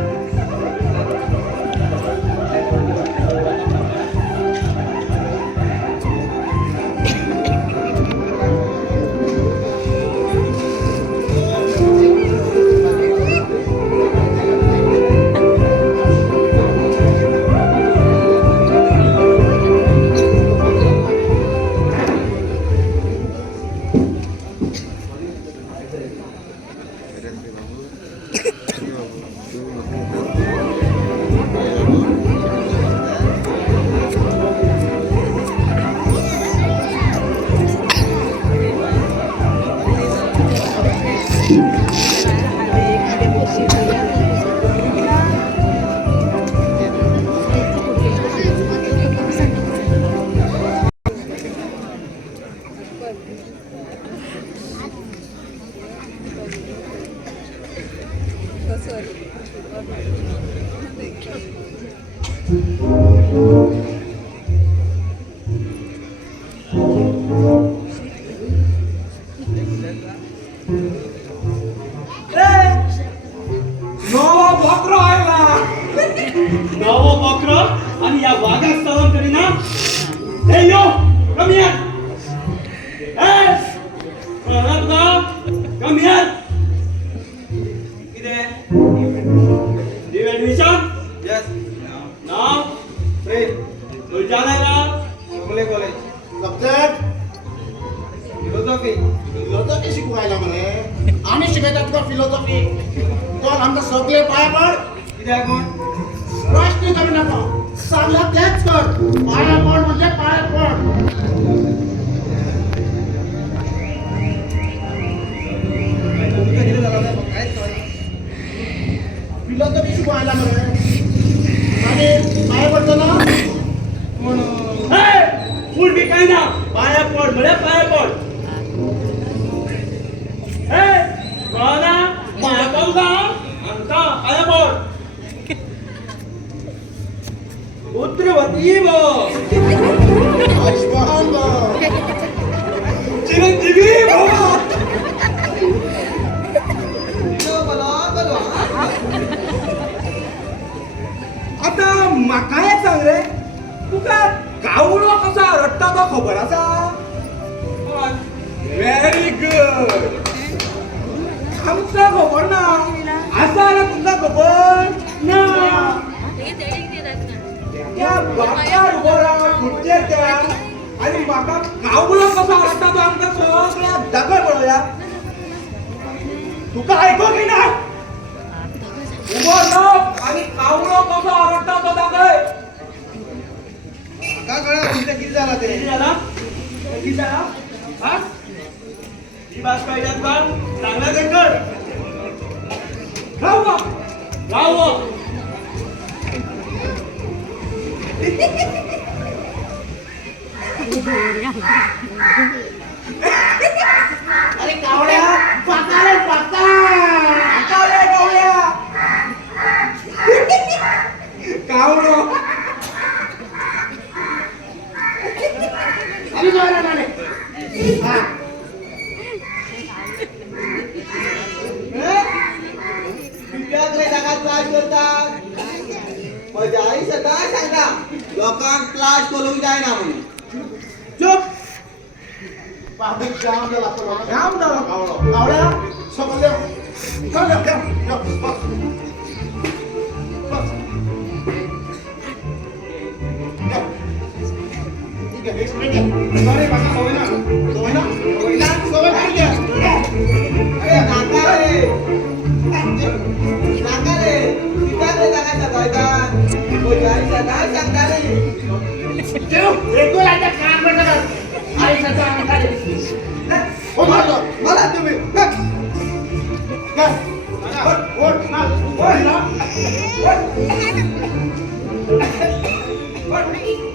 नवो बकरो आणि या वाघाक सलाम करीना हे यो कम हियर ए तुका कम हियर कितें न्यू एडमिशन यस नाव फ्री खंयच्यान आयला मुले कॉलेज सब्जेक्ट फिलॉसॉफी फिलॉसॉफी शिकूंक आयला मरे आमी शिकयता तुका फिलॉसॉफी तो आमकां सगळे पांय पड कित्याक म्हण प्रश्न करू नका सांगला तेच कर पाया पड म्हणजे पाया पड तुका कितें जालां तें म्हाका कांयच कळना फिलॉसॉफी शिकूंक आयला मरे आनी पाया पडतो ना पूण फूड बी काय ना पाया पड म्हळ्यार पाया पड कळना पाया पड आमकां पाया पड उत्रवती बो आयुष्मान बो चिरंजीवी बो तो मला कळवा आता म्हाका एक सांग रे तुका कावळो कसा रडटा तो खबर आसा व्हेरी गुड आमकां खबर ना आसा ना तुमकां खबर ना त्या आणि म्हाका कावळो कसो आवडटा तो आमकां सगळ्याक दाखय पळोवया तुका ऐकूंक येना उबो राव आणि कावळो कसो आवडटा तो दाखय का कळलं तुमचं किती झाला ते किती झाला किती झाला हा ही बास कळल्यात का चांगला ते कर राव अरे कावड्या पाका रे पाका कावळो अरे जोरा माने हा कित्याक रे ताका त्रास करतात म्हज्या आई सदां सांगता लोकांक त्रास करूंक जायना म्हणून चुप बाबे जाम झाला तो जाम झाला कावळो कावड्या सकल बस ठीक आहे एक मिनिट अरे बाबा होईना अरे नाका रे कित्याक रे ताका सदां म्हज्या आई सदां सांगता रे रेग्युलर काम करतात आई सचा अंगाले हो मारो मला तुम्ही ओट ना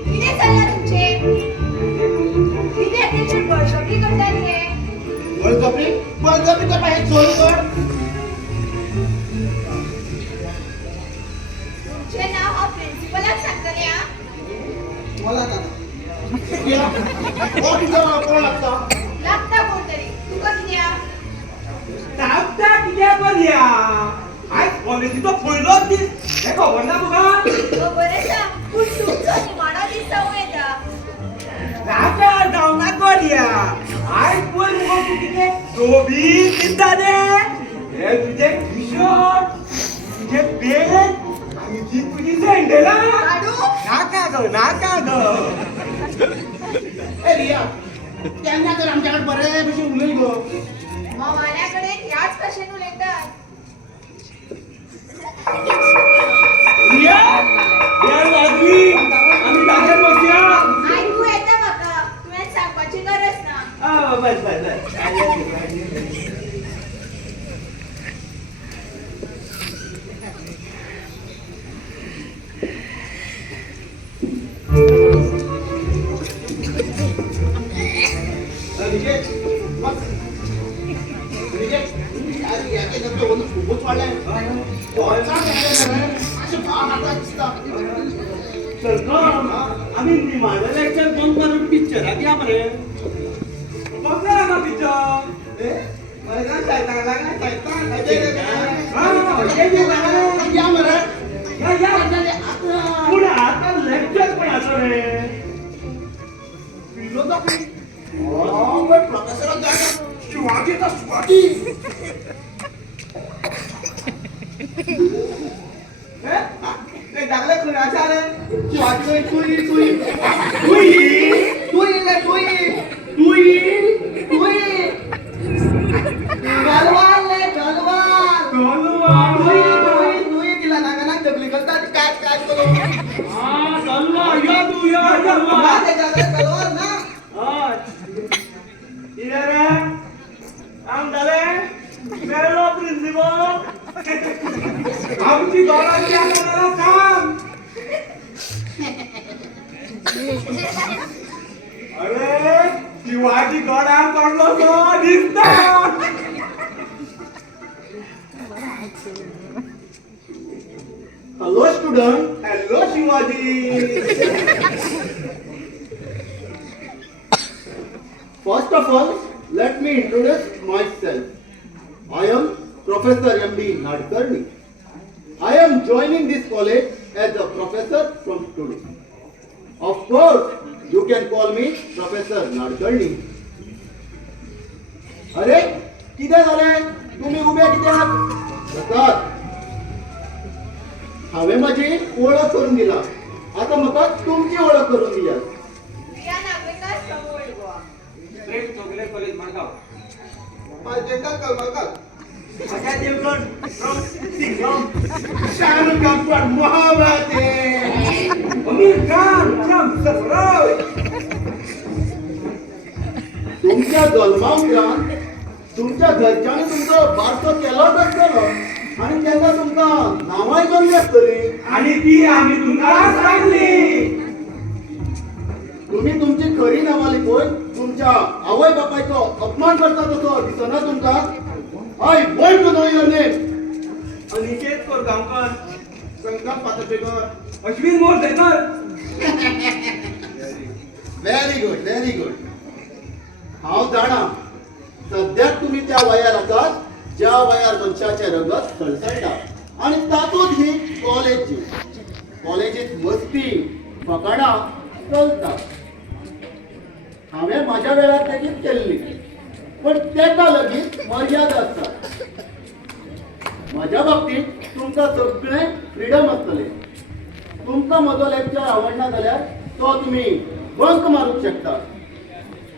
किती चालला तुमचे किती अटेन्शन बळजबरी करतात हे बळजबरी तर बाहेर चोरी कर तुमचे नाव हा प्रिन्सिपलच सांगतले हा मला का ओट जमा कोण लागता लागता कोणतरी तुका किती हा तापता कित्याक बरया आज कॉलेजीचो पयलोच दीस हे खबर ना तुका खबर आसा पूण तुमचो निमाणो दीस जावं येता राका जावं ना बरया आज पय मुगो तूं कितें सोबीत दिसताले हे तुजे टी-शर्ट तुजे पॅन्ट आनी ती तुजी सँडला काढू नाका ग ए रिया त्यांना तर आमच्याकडे बरे भशी उलय गो मामाल्याकडे ह्याच कशेन उलयतात रिया यार वाजली आम्ही जागेर बसया ऐकू येता म्हाका तुवें सांगपाची गरज ना बस खूपच वाढलाय असे भाव मारता दिसतात आम्ही निमाणं लेक्चर बंद करून पिक्चराक या मरे बघा ना पिक्चर मला काय शैतान लागला या मरे पुढे आता लेक्चर पण असं रे फिलॉसॉफी प्रोफेसर शिवाजीचा शिवाजी ते डागले खंय आसा रे शिवाजी तुई तुई तुई तुई रे तुई गलवान रे गलवान तुई तिला नागाला जगली करता ती काय काय करू चलवा या तू या ते जागा गलवान ना इधर है काम झाले मेलो प्रिन्सिपल आमची गॉडाची आम्हाला काम अरे शिवाजी गॉडा पडलो तो दिसता hello student hello Shivaji First of all, let me introduce myself. I am Professor M.D. Nadkarni. I am joining this college as a professor from today. Of course, you can call me Professor Nadkarni. अरे किती झाले तुम्ही उभ्या किती आहात बसात हांवें माझी ओळख करून दिला आता म्हाका तुमची ओळख करून दिया कॉलेज माणगाव. देवकात कळमळकर. अशा देवगण from सिंगम. शाहरुख खान पर मोहब्बत है. अमीर खान from सफरोय. तुमच्या जन्मांतरान तुमच्या घरच्यांनी तुमचो बारसो केलोच आसतलो आणि तेन्ना तुमकां नांवाय जमली आसतली. आणि ती आम्ही तुमकां सांगली. तुम्ही तुमची खरी नांवां लिपोवन तुमच्या आवय बापायचो अपमान करता तसो दिसना तुमकां? I want to know your name. Aniket Korgaonkar, Sankalp Patalekar. Ashwin Mordekar. Very good very good. हांव जाणा सद्याक तुम्ही त्या वयार आसात ज्या वयार मनशाचे रगत सळसळटा आणि तातूंत ही कॉलेज जीव. कॉलेजीत मस्ती फकाणां चलता. हांवें म्हाज्या वेळार लेगीत केल्ली पण तेका लेगीत मर्यादा आसता. म्हज्या बाबतींत तुमकां सगळें फ्रीडम आसतलें. तुमकां म्हजो लेक्चर आवडना जाल्यार तो तुमी बंक मारूंक शकता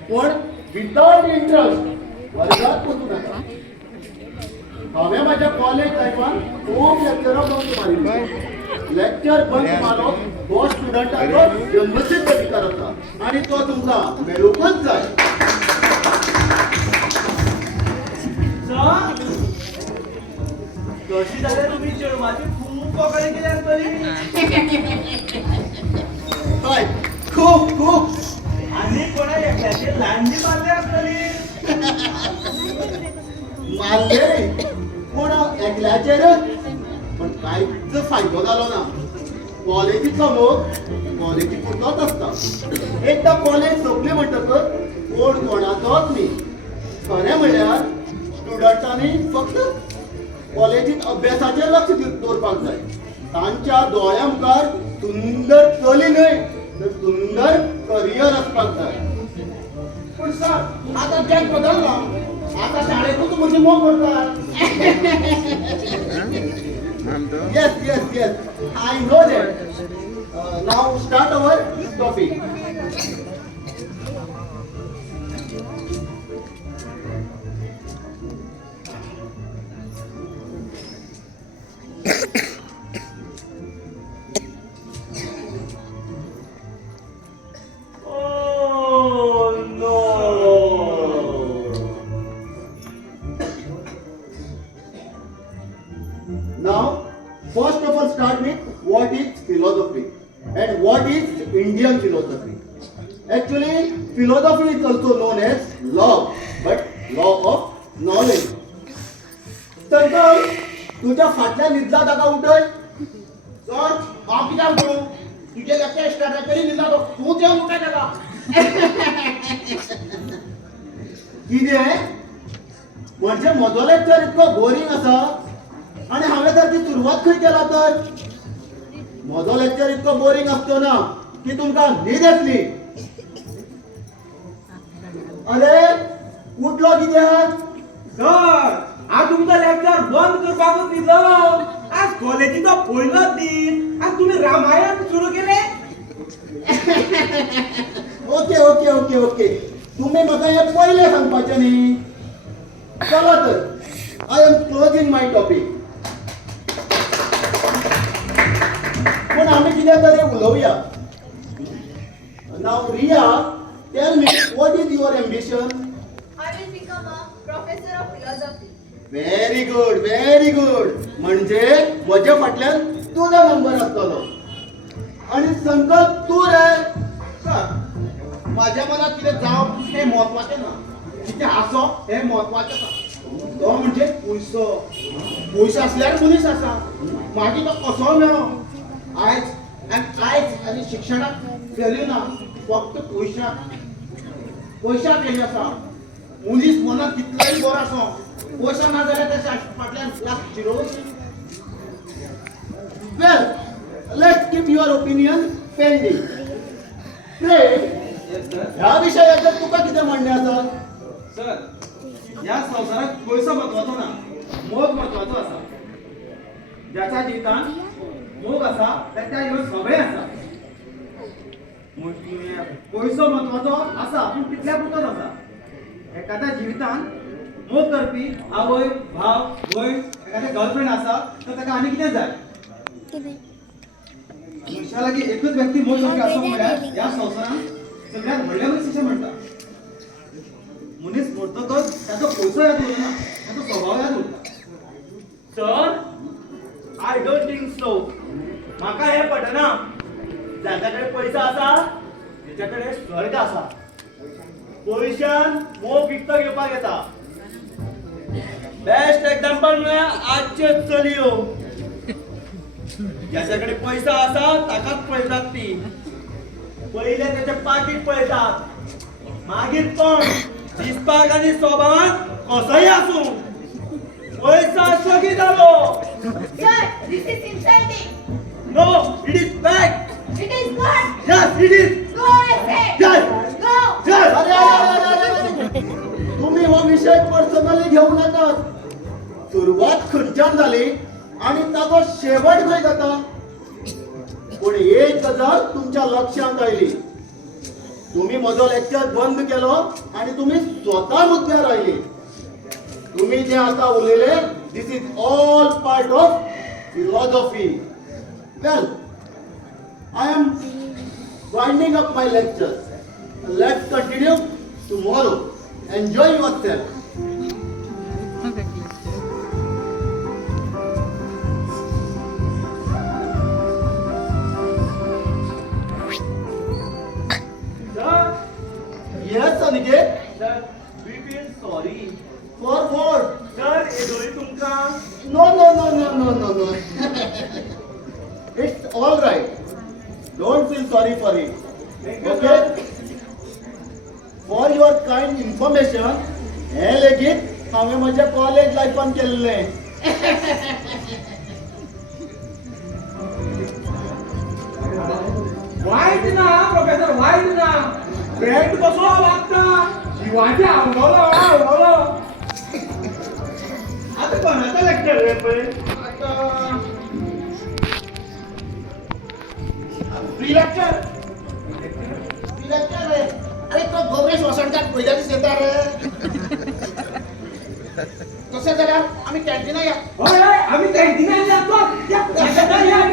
पण विदाउट इंटरेस्ट वर्गात वचूं नाका. हांवें म्हाज्या कॉलेज लायफान खूब लेक्चरां बंक मारिल्लीं. लेक्चर बंक मारप हो स्टुडंटाचो जन्मसिद्ध अधिकार आसा आणि तो तुमकां मेळूंकच जाय. तशी जाल्यार तुमी चेडवाची खूब पकडी केली आसतली. हय खूब खूब. आनी कोणा एकल्याची लांजी मारली आसतली. मारले पूण एकल्याचेरच. पण कांयच फायदो जालो ना. कॉलेजीचो मोग कॉलेजी पुरतोच आसता. एकदां कॉलेज सोंपली म्हणटकच कोण कोणाचोच न्ही. खरें म्हणल्यार स्टुडंटांनी फक्त कॉलेजीत अभ्यासाचेर लक्ष दवरपाक जाय. तांच्या दोळ्या मुखार सुंदर चली न्हय तर सुंदर करियर आसपाक जाय. पण सर आता जग बदलला. आता शाळेतूच म्हणजे मोग करतात. Yes, yes, yes. I know that. Now start our topic. Oh no. Now, first of all, start with what is philosophy and what is Indian philosophy. Actually, philosophy is also known as law, but law of knowledge. संकल्प तुझ्या फाटल्या निदला जागा उठय. सर हांव कित्याक करूं? तुजे लेक्चर स्टार्ट करी दिला तो तूं जेवन उठय ताका. कितें म्हणजे म्हजो लेक्चर इतको बोरिंग आसा आणि हांवें तर ती सुरवात खंय केला तर? म्हजो लेक्चर इतको बोरिंग आसतो ना की तुमकां न्हीद येतली. अरे उठलो कित्याक? सर आज तुमचा लेक्चर बंद करपाकूच दिसलो. आज कॉलेजीचो पयलोच दीस आज तुम्ही रामायण सुरू केले. Okay okay okay okay. तुम्ही म्हाका हे पयलें सांगपाचें न्ही. चला तर I am closing my topic. पण आमी कितें तरी उलोवया. नाव Riya, tell me what is your ambition? I will become a professor of philosophy. Very good very good. म्हणजे म्हज्या फाटल्यान तुजो नंबर आसतलो. आणि संकल्प तू रे. सर माझ्या मनात कितें जावप हें म्हत्वाचें ना. कितें आसप हें म्हत्वाचें आसा. तो म्हणजे पयसो. पयसो आसल्यार मनीस आसा. मागीर तो कसो मेळो? आयज आनी शिक्षणाक व्हॅल्यू ना. फक्त पयशाक व्हॅल्यू आसा. मनीस मनात कितलोय बरो आसो पयसो ना जाल्यार त्या फाटल्यान last zero. Well, let's keep your opinion pending. ह्या विशयाचेर तुका कितें म्हणणें आसा? सर या संवसारात पयसो महत्वाचो ना, मोग महत्वाचो आसा. ज्याच्या जिवितान मोग आसा त्याच्या ह्यो सगळें आसा. पयसो महत्वाचो आसा पूण कितल्या पुरतोच आसा. एखाद्या जिवितान मोग करपी आवय भाव भयण एखाद्या गर्लफ्रेंड आसा तर ताका आनी कितें जाय मनशा लागीं एकूच व्यक्ती मोग करपी आसप म्हळ्यार ह्या संवसारांत सगळ्यात व्हडलें मनीस अशें म्हणटा मनीस मरतकच ताचो पयसो याद उरना ताचो स्वभाव याद उरता sir I don't think so म्हाका हे पटना जाच्या कडेन पयसो आसा तेच्या कडेन स्वर्ग आसा पयशान मोग विकतो घेवपाक येता बेस्ट एक्झाम्पल म्हळ्यार आजच्यो चलयो ज्याच्या कडेन पयसो आसा ताकाच पळयतात ती पहिले त्याचे पाकीट पळयतात मागीर कोण दिसपाक आनी स्वभावात कसोय आसूं पैसा सगी जालो Sir, this is insulting. No it is fact It is not. Yes it is Go, I say. Yes. Go. Yes अरे, अरे, अरे, अरे, अरे. तुम्ही हो विषय पर्सनली घेऊ नका सुरुवात खंयच्यान जाली आणि ताचो शेवट खंय जाता पूण एक गजाल तुमच्या लक्षांत आयली तुम्ही म्हजो लेक्चर बंद केलो आणि तुम्ही स्वतः मुद्द्यार आयली तुम्ही जे आता उलयले this is all part of philosophy well I am winding up my lecture let's continue tomorrow enjoy yourself Yes, Aniket. Sir we feel sorry For what? Sir हे दोळी तुमकां No, no, no, no, no, no, no. It's all right. Don't feel sorry for it. Okay? For your kind information, हे लेगीत हांवें म्हज्या कॉलेज लायफान केल्लें. वाईट ना प्रोफेसर वाईट ना फ्रेंड कसो लागता शिवाजी आवडलो आता कोणाचा लेक्चर रे पळय Free lecture. Free lecture रे. अरे तो गोबरेश वसंतात पयल्या दीस येता रे. तशें जाल्यार आमी कॅन्टीना या. होय होय आम्ही कॅन्टीनात जातो या कॅन्टीनात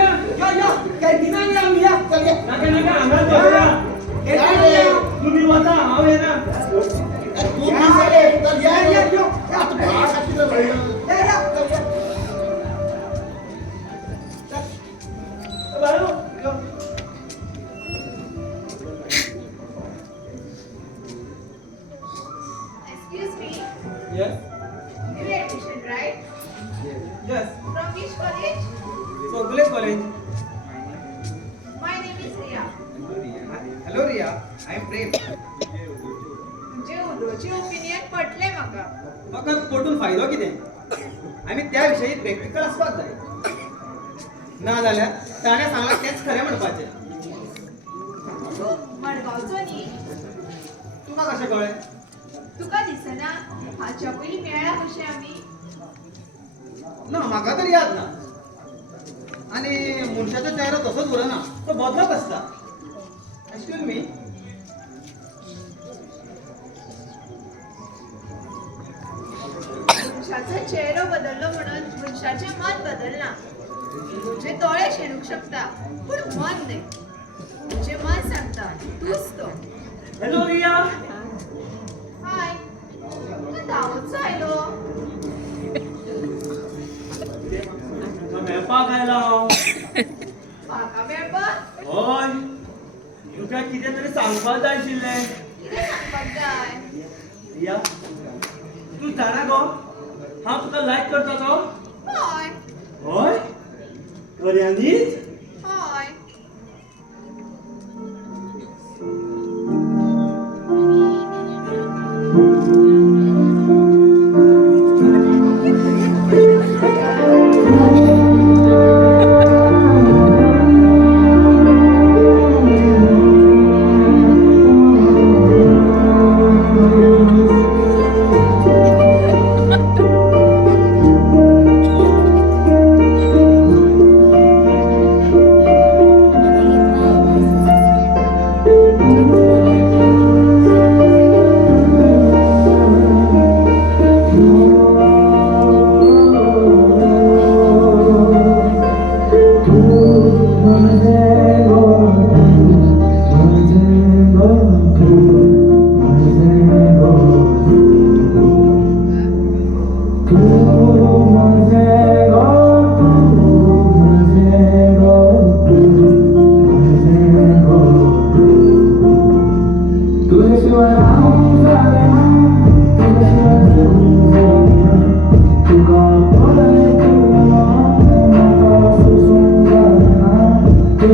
या आम्ही या चल या. नाका नाका हांगा बसया कॅन्टीनात या तुम्ही वचा हांव येना तू बिझी रे. चल या, या. आता भाळ खातीर व्हडलो. चल या. Balu Excuse me. Yes New admission, right? Yes From which college? Chougule college My name is Riya. Hello Riya I am Prem तुमचे उलोवचे ओपिनियन पटले म्हाका. म्हाका पटून फायदो कितें आमी त्या विशयी प्रॅक्टिकल आसपाक जाय ना जाल्यार ताणें सांगलां तेंच खरें म्हणपाचें मडगांवचो न्ही? तुका कशें कळ्ळें तुका दिसना हाच्या पयलीं मेळ्ळा कशें आमी? ना म्हाका तरी याद ना आनी मनशाचो चेहरो तसोच उरना तो बदलत आसता एक्सक्यूज मी मनशाचो चेहरो बदललो म्हणून मनशाचें मन बदलना. तुझे दोळे शेणूंक शकता पूण मन न्ही. तुझे मन सांगता तूच तो. हॅलो रिया हाय, तू धांवत आयलो. मेळपाक आयला हांव म्हाका मेळपाक हय तुका कितें तरी सांगपाक जाय आशिल्लें कितें सांगपाक जाय? रिया तू जाणा गो हांव तुका लायक करता तो हय हय खऱ्यांनीच हय. तरी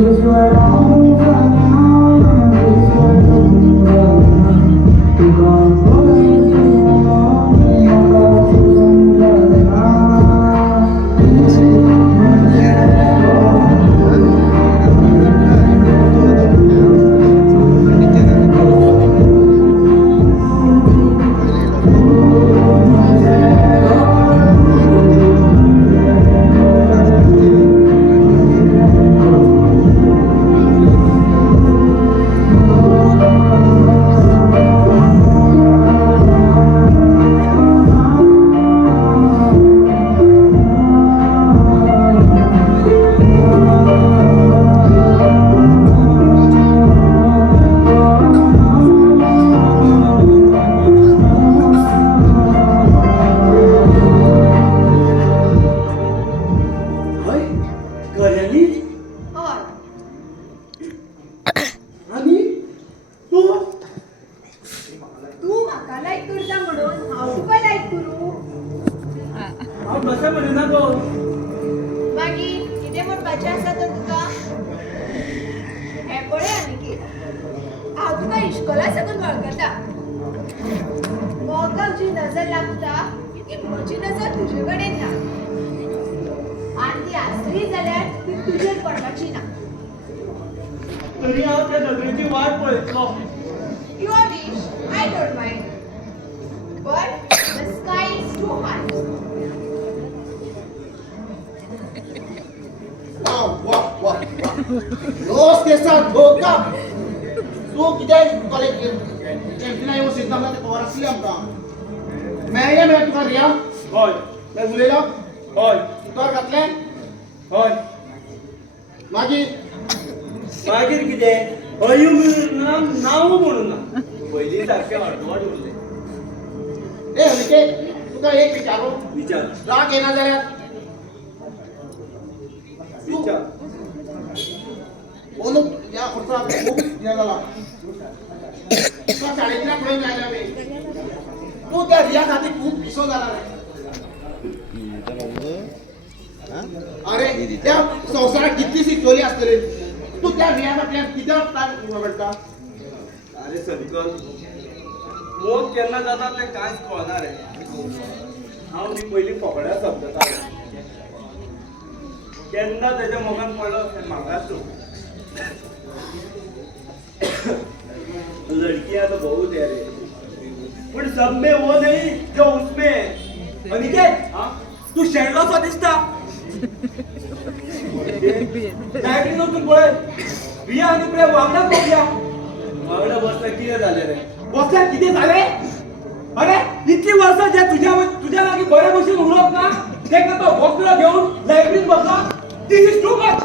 हांव त्या नदरेची वाट पळयतलो. Your wish, I don't mind. But the sky is too high. वाह दोस्त के साथ धोखा तू किती कॉलेज चॅम्पियन येवसीत ना ते पवार आसली आमकां मेळ्ळें मरे तुका रिया हय काय उलयलो हय उतर घातलें हय मागीर मागीर कितें हयू नांव म्हणून ना पयलीं सारकें अर्दवट उरलें. ए हलिके तुका एक विचारू विचार राग येना जाल्यार विचार ओनू या वर्साक खूब हें जाला तुका शाळेंतल्यान पळोवन जायना बे तूं त्या रिया खातीर खूब पिसो जाला रे अरे त्या संवसाराक कितलीशी चोली आसतली तू त्या रिया फाटल्यान कित्याक टायम घालता अरे संकल मोग केन्ना जाता तें कांयच कळना रे. हांव न्ही पयलीं फकड्या समजतालो केन्ना तेज्या मोगान पडलो तें म्हाकाच लड़कियां तो बहुत है रे पण सब में वो नहीं जो उसमें है. अनिकेत तू शेणलो सो दिसता. लायब्ररीन वचून पळय रिया आनी प्रेम वांगडाच बसया. वांगडा बसता कितें जालें रे बसल्या कितें जालें. अरे इतली वर्सां जे तुझ्या लागीं बरे भशेन उलोवप ना तेका तो वक्र घेवन लायब्ररीन बसला. दिस इज टू मच.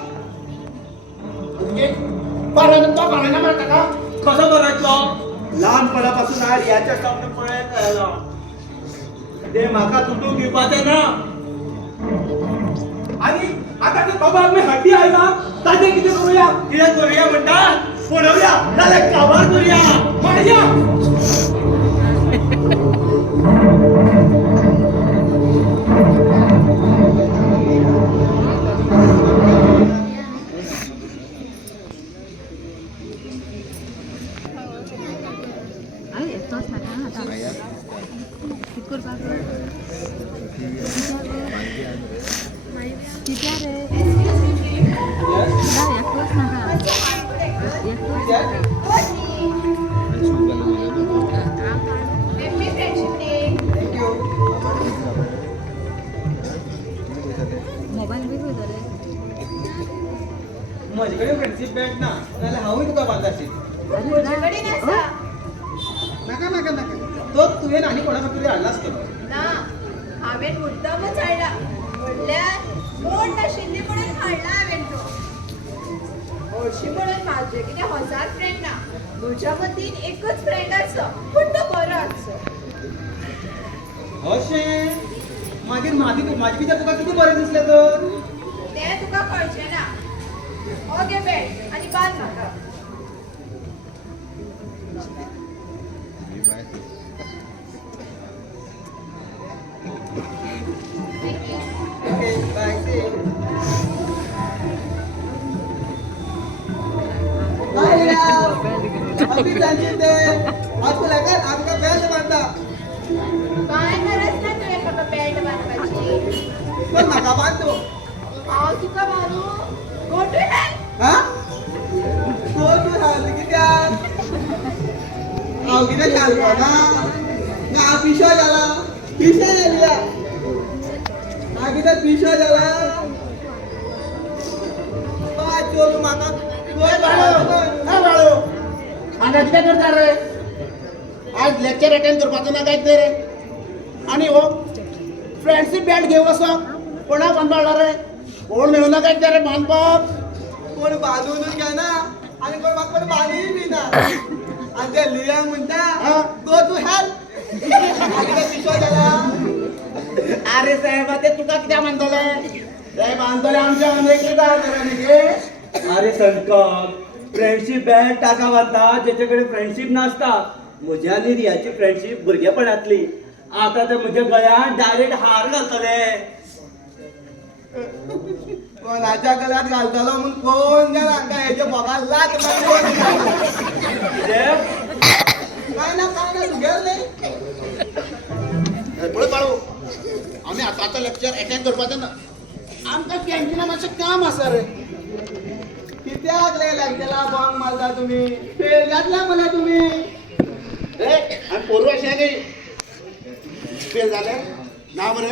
बारायना मरे ताका कसो करायचो ल्हानपणापासून हांव रियाच्या सामने पळयत आयलो ते म्हाका तुटूंक दिवपाचें ना. आनी आतां ते कबाब में हड्डी आयला ताजें कितें करूया. कितें करूया म्हणटा पळोवया नाल्यार काबार करूया मारया. म्हजे कडेन फ्रेंडशीप बँड ना नाल्यार हांवूय तुका बांदाशी. तुझ्याकडे नसा नाका नाका नाका तो तुवें आनी कोणा खातीर हाडला आसतलो. ना हांवें मुद्दामच हाडला म्हणल्यार कोण नाशिल्ली म्हणून हाडला हांवें तो. हरशी म्हणून म्हाजे कितें हजार फ्रेंड ना. म्हज्या मतीन एकच फ्रेंड आसा पूण तो बरो आसा. अशें मागीर म्हाजी भितर तुका कितें बरें दिसलें तर तें तुका कळचें ना. हो घे बॅट आनी बांद म्हाका. Okay bye see you. अगदी सांगशील ते आज तुला काय आमका बँड बांधता काय गरज ना तुवें म्हाका बॅल्ट बांदपाची पण म्हाका बांधतो हांव तुका मारू गो टू हेल हा तो तू रावली कित्याक हांव कितें घालपा ना पिशो जाला पिशो येयल्या हा कितें पिशो जाला बाय चोलू म्हाका ए बाळो हांगा कितें करता रे आज लेक्चर अटेंड करपाचो ना काय रे आनी हो फ्रेंडशीप बँड घेवन वचो कोणाक बांदपाक रे कोण मेळूना काय रे बांदपाक कोण बांदूनच घेना आनी कोण म्हाका कोण बांदूय बी ना आनी ते लिया म्हणटा गो टू हेल्प कितें पिशो जाला अरे साहेब ते तुका कित्याक बांदतले ते बांदतले आमच्या अंगेक गे अरे संकट फ्रेंडशिप बँड टाका बांधता ज्याच्याकडे फ्रेंडशिप नासता म्हज्या आनी रियाची फ्रेंडशिप भुरगेपणांतली आता तर म्हज्या गळ्यात डायरेक्ट हार घालतले कोणाच्या गळ्यात घालतलो म्हूण कोण जाणा हांगा हेजे बोगाल लाग काय ना तुगेल न्ही पळय बाळू आमी आतां लेक्चर अटेंड करपाचें ना आमकां कॅन्टिना मातशें काम आसा रे कित्याक लॅक्चराक बंक मारता तुमी फेल जातल्या मरे तुमी रे आनी पोरू अशें गे फेल जाले ना मरे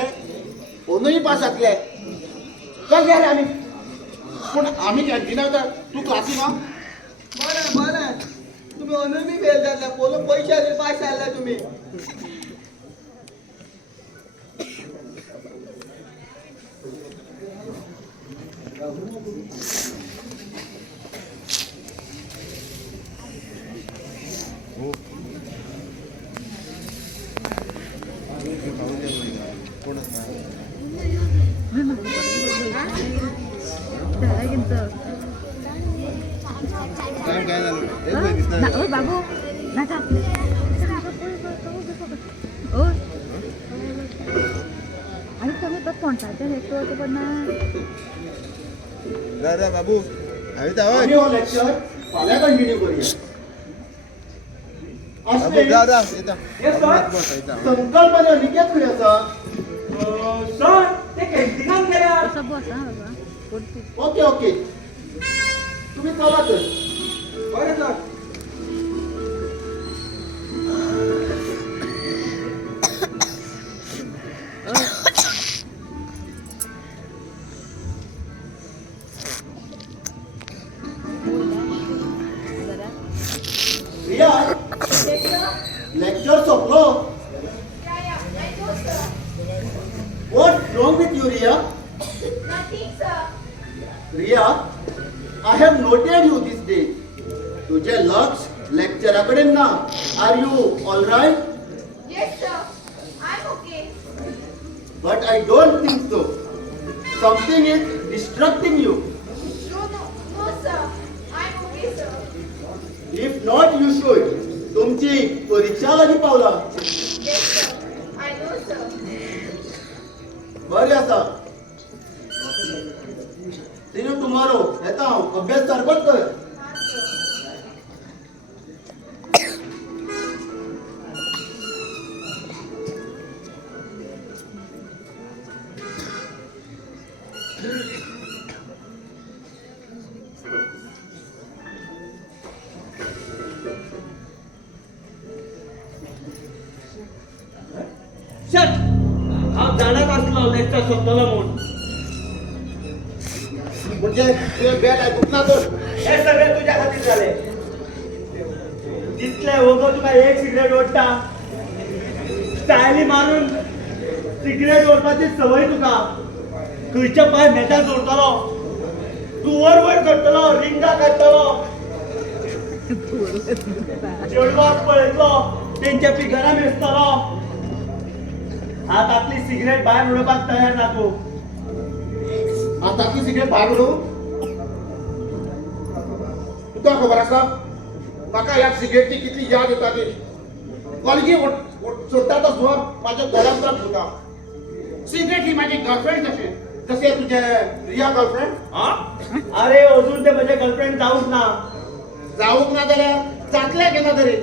अंदूय पास जातले चल घे रे आमी पूण आमी कॅन्टिना वता तूं क्लासी ना बरें तुमी अंदूय बी फेल जातले पोलू पयशे बी पास जाल्ले तुमी बाबू नाटक आणि तुम्ही तो कोणताच्या हेतू पण बाबू आमी हो लेक्चर फाल्यां कंटिन्यू करुया संकल्पना निकेत खंय आसा सर ते कॅन्टिनात गेल्या असं बस हा बाबा ओके ओके तुम्ही चला तर बरें सर रिया लेक्चर सोंपलो what wrong with you Riya nothing sir Riya I have noted you this day तुझे लक्ष लेक्चराकडे ना are you all right yes sir I am okay but I don't think so something is distracting you no sir I am okay sir if not you should तुमची परीक्षा लागीं पावला yes sir I know sir बरें आसा सी यू टुमॉरो येता हांव अभ्यास सारकोच कर शट हांव जाणाच आसलो लेक्चर सोंपतलो म्हूण म्हणजे तुवें बॅट आयकूंक ना तर हे सगळे तुझ्या खातीर जाले जितले ओगो तुका एक सिगरेट ओडटा स्टायली मारून सिगरेट ओडपाची संवय तुका खंयच्या पांय मेटार जोडटलो तूं वर वयर करतलो रिंगा काडटलो चेडवाक पळयतलो तेंच्या पिगरां मेजतलो हातांतली सिगरेट भायर उडोवपाक तयार ना तूं हातांतली सिगरेट भायर उडोवं तुका खबर आसा म्हाका ह्या सिगरेटची कितली याद येता ती कॉलेजी सोडटा तो सुवार म्हाज्या दोळ्यां त्रास होता सिगरेट ही माझी गर्लफ्रेंड कशें तुझे रिया गर्लफ्रेंड अरे अजून ते म्हजे गर्लफ्रेंड जावंक ना जाऊक ना जाल्यार जातले केन्ना तरी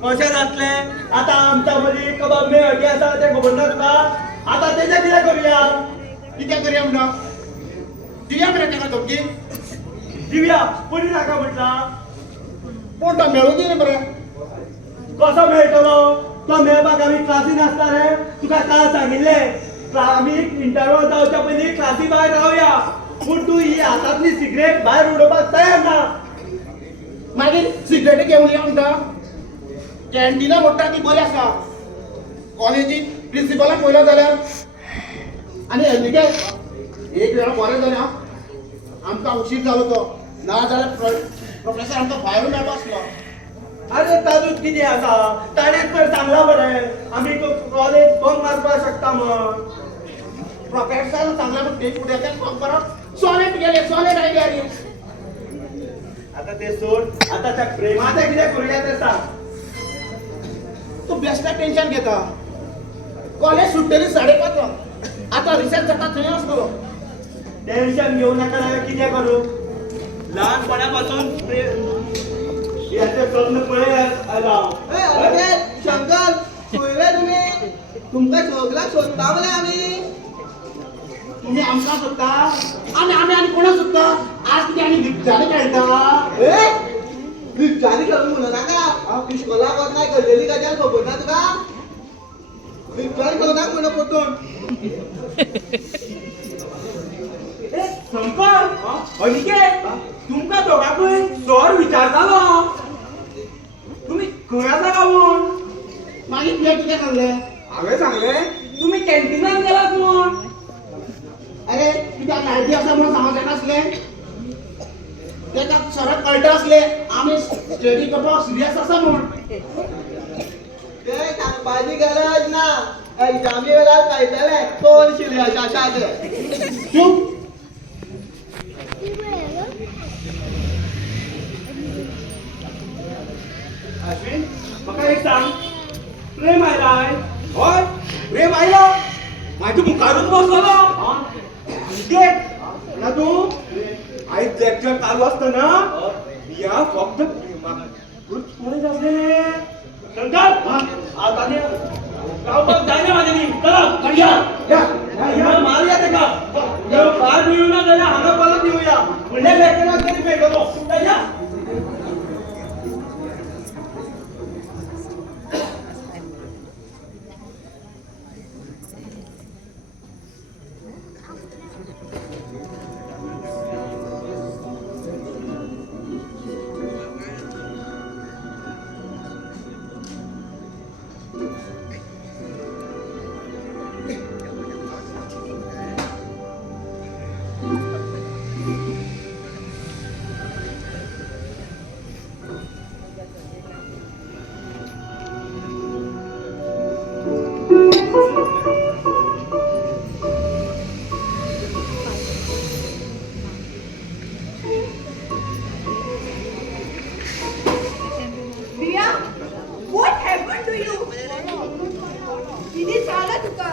कशें जातले आता आमच्या मदीं कबाब मे अटी आसा ते खबर ना तुका आता तेजें कितें करूया कितें करया म्हणटा दिया मरे ताका धमकी दिवया कोणी नाका म्हटला पूण तो मेळूं दी रे मरे कसो मेळटलो तो मेळपाक आमी क्लासीन आसता रे तुका काल सांगिल्ले आमी इंटरवल जावच्या पयलीं क्लासी भायर रावया पूण तूं ही हातांतली सिगरेट भायर उडोवपाक तयार ना मागीर सिगरेटी घेवन या म्हणटा कॅन्टिना म्हणटा ती बरी आसा कॉलेजीत प्रिन्सिपलाक पयलो जाल्यार आनी हेल्लीके एक वेळा बरें जालें आमकां उशीर जालो तो ना जाल्यार प्रोफेसर आमकां भायर मेळपा आसलो अरे तातूंत कितें आसा ताणें तर सांगला बरें आमी कॉलेज बंक मारपाक शकता म्हण प्रोफेसर सांगला पूण ते फुडें तें परत सॉलेट गेले सॉलेट आयडिया रे आता ते सोड आता त्या प्रेमाचें कितें करूया तें सांग तूं बेश्टें टेन्शन घेता कॉलेज सुट्टली 5:30 आतां रिसर्च जाता थंय आसतलो टेन्शन घेऊ नका जाल्यार कितें करूं ल्हानपणा पासून याचे स्वप्न पळय आला शंकर पळयले तुमी तुमकां सगळ्यांक सोदता मरे आमी तुम्ही आमकां सोदता आनी कोणा सोदता आज कितें आमी लिपच्यांनी खेळटा लिपच्यांनी खेळून म्हणू नाका इस्कॉलाक वतना घडलेली गजाल खबर ना तुका लिपच्यांनी खेळूनाक म्हणून परतून शंकर अनिकेत तुमकां दोगांकूय सर विचारतालो तुमी खंय आसा काय म्हूण मागीर तुवें कितें सांगलें हांवें सांगलें तुमी कॅन्टिनान गेलात म्हूण अरे कित्याक लायटी आसा म्हणून सांगूंक जायनासलें तेका सराक कळटा आसलें आमी स्टडी करपाक सिरियस आसा म्हूण ते सांगपाची गरज ना एग्जामी वेळार कळटले कोण सिरियस आसा ते चूप अश्विन म्हाका एक सांग प्रेम आयलाय हय प्रेम आयलो म्हाज्या मुखारूच बसलो ना तूं आयज लेक्चर चालू आसतना या फक्त प्रेमाकूच कोणी जावले शंकर आता गावपाक जायना म्हाजेनी चला मारया तेका भार मिळूना जाल्यार हांगा परत येवया म्हणल्यार लेक्चराक तरी मेळटलो या Ria, what happened to you? किती झालं तुका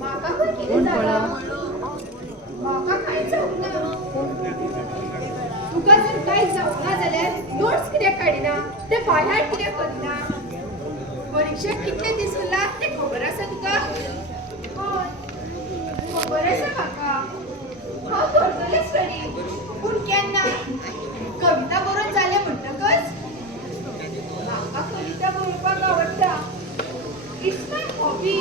माका पण किती झालं माका कांय जावंक ना तुका जर कांय जावंक ना जाल्यार नोट्स कित्याक काडिना ते बायहार्ट कित्याक करना परीक्षेक कितले दीस उरला ते खबर आसा तुका हय खबर आसा म्हाका हांव करतलें स्टडी पूण केन्ना कविता बरोवन जालें म्हणटकच म्हाका कविता बरोवपाक आवडटा इट्स माय हॉबी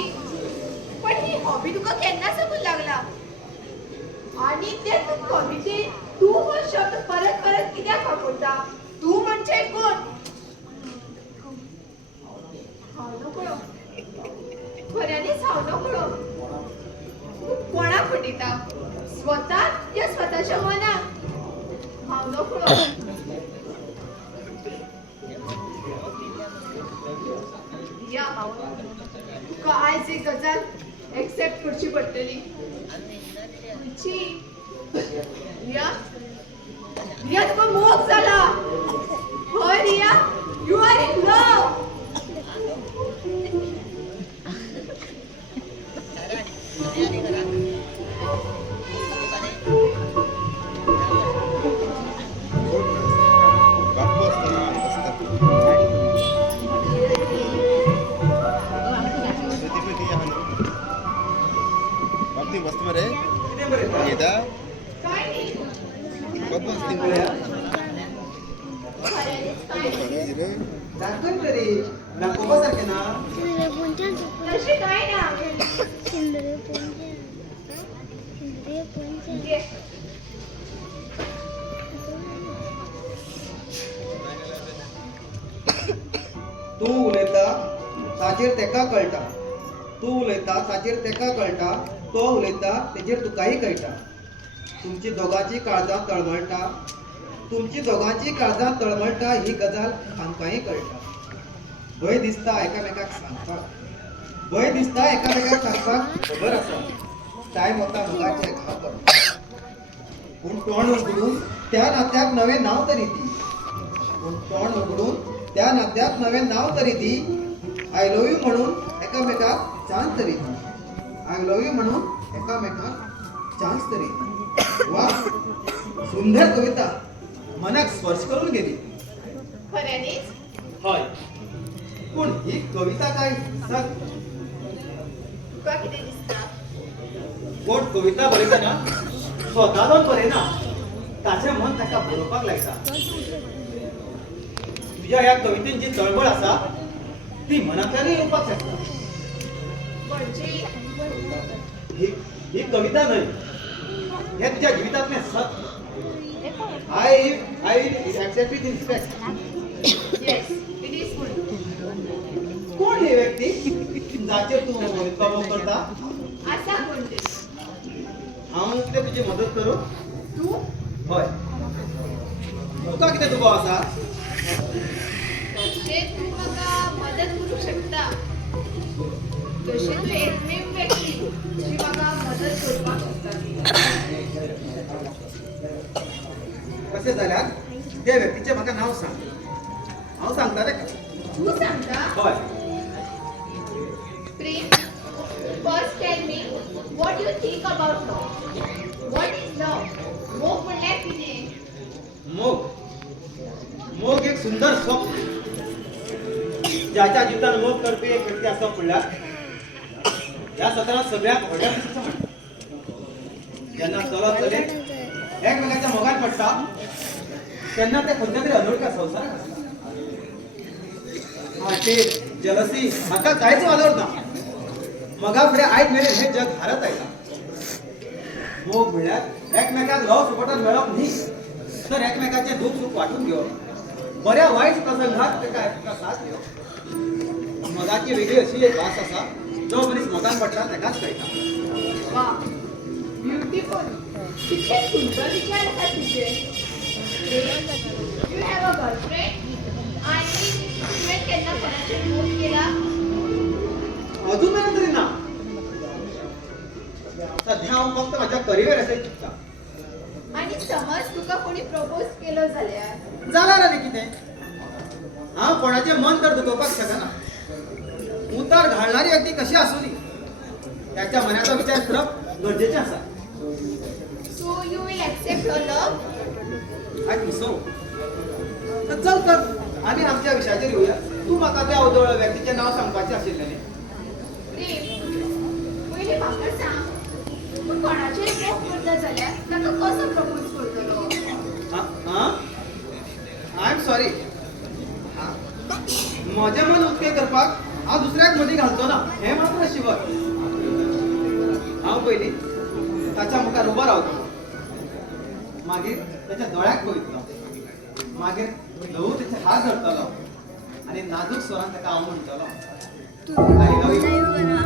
पण ही हॉबी तुका केन्ना साकून लागला आणि ते तू कवितेन तू हो शब्द परत परत कित्याक वापरता तू म्हणजे कोण हांव नकळो खऱ्यांनीच हांव नकळो तू कोणाक फटयता स्वताक या स्वताच्या मनाक हांव नकळो या तुका आयज एक गजाल एक्सेप्ट करची पडटली खंयची रिया रिया तुका मोग जाला हय Riya you are in love खऱ्यानेच काय दाखव तरी दाखवण्यासारखे ना तशी काय ना घे. तू उलयता ताचेर तेका कळटा तू उलयता ताचेर तेका कळटा तो उलयता तेचेर तुकाही कळटा तुमची दोगांची काळजां तळमळटा तुमची दोगांची काळजां तळमळटा ही गजाल आमकांय कळटा भंय दिसता एकामेकाक सांगपाक भंय दिसता एकामेकाक सांगपाक खबर आसा टायम वता मोगाचे घाव करता पूण तोंड उगडून त्या नात्याक नवें नांव तरी दी पूण तोंड उगडून त्या नात्याक नवें नांव तरी दी आय लव्ह यू म्हणून एकामेकाक चान्स तरी दी आय लव्ह यू म्हणून एकामेकाक चान्स तरी दी वा सुंदर कविता मनाक स्पर्श करून गेली खऱ्यानेच हय पूण ही कविता काय सांग तुका कितें दिसता कोण कविता बरयतना स्वता जावन बरयना ताचें मन ताका बरोवपाक लायता तुज्या ह्या कवितेन जी तळमळ आसा ती मनांतल्यानूय येवपाक शकता म्हणजे ही कविता न्हय हे तुज्या जिवितांतलें सत्य I accept it in fact yes it is good कोण ही व्यक्ती जाचेर तूं कविता करता आसा कोण ते हांव ते तुजी मदत करूं तू हय तुका कितें तुको आसा तशें तू म्हाका मदत करूंक शकता तशें तू एकमेव व्यक्ती जी म्हाका मदत करपाक शकता कशें जाल्यार त्या व्यक्तीचें म्हाका नांव सांग हांव सांगता रे तू सांगता हय Prem first tell me what you think about love what is love मोग म्हणल्यार कितें मोग मोग एक सुंदर स्वप्न ज्याच्या जिवितान मोग करपी एक व्यक्ती आसा म्हणल्यार ह्या सत्रांत सगळ्यात व्हडल्या मनशाचें म्हणटा जेन्ना चलत चलत एकमेकाच्या मोगान पडटा तेन्ना ते खंयच्या तरी अनोळख्या संवसाराक आसता हाचेर जलसी म्हाका कांयच वालोर ना मगा फुडें आयज मेरेन हें जग हारत आयला मोग म्हणल्यार एकमेकाक लव सपोर्टान मेळप न्ही तर एकमेकाचें दूख सूख वांटून घेवप बऱ्या वायट प्रसंगात ताका साथ दिवप मगाची वेगळी अशी एक भास आसा जो मनीस मोगान पडटा ताकाच कळटा वा ब्युटिफुल कितले सुंदर विचार आसात तुजे यू हॅव अ गर्लफ्रेंड आणि तुवें केन्ना कोणाचेर मोग केला अजून मेरेन तरी ना सध्या हांव फक्त म्हाज्या करियराचेर चिंतता आणि समज तुका कोणी प्रपोज केलो जाल्यार जाल्यार आनी कितें हांव कोणाचें मन तर दुखोवपाक शकना उतार घालणारी व्यक्ती कशी आसूं त्याच्या मनाचा विचार करप गरजेचें आसा so you will accept her love I think so चल तर आमी आमच्या विशयाचेर येवया तूं म्हाका त्या उजवळ व्यक्तीचें नांव सांगपाचें आशिल्लें न्ही प्रेम पयलीं म्हाका सांग तूं कोणाचेर मोग करता जाल्यार ताका कसो प्रपोज करतलो आय एम सॉरी म्हजें मन उक्तें करपाक हांव दुसऱ्याक मदीं घालचो ना हें मात्र शिवर हांव पयलीं ताच्या मुखार उबो रावतलो मागीर त्याच्या दोळ्याक पळयतलो मागीर ल्हवू तेचे हात धरतलो आनी नाजूक स्वरान ताका हांव म्हणटलो आय लव यू तुझ्या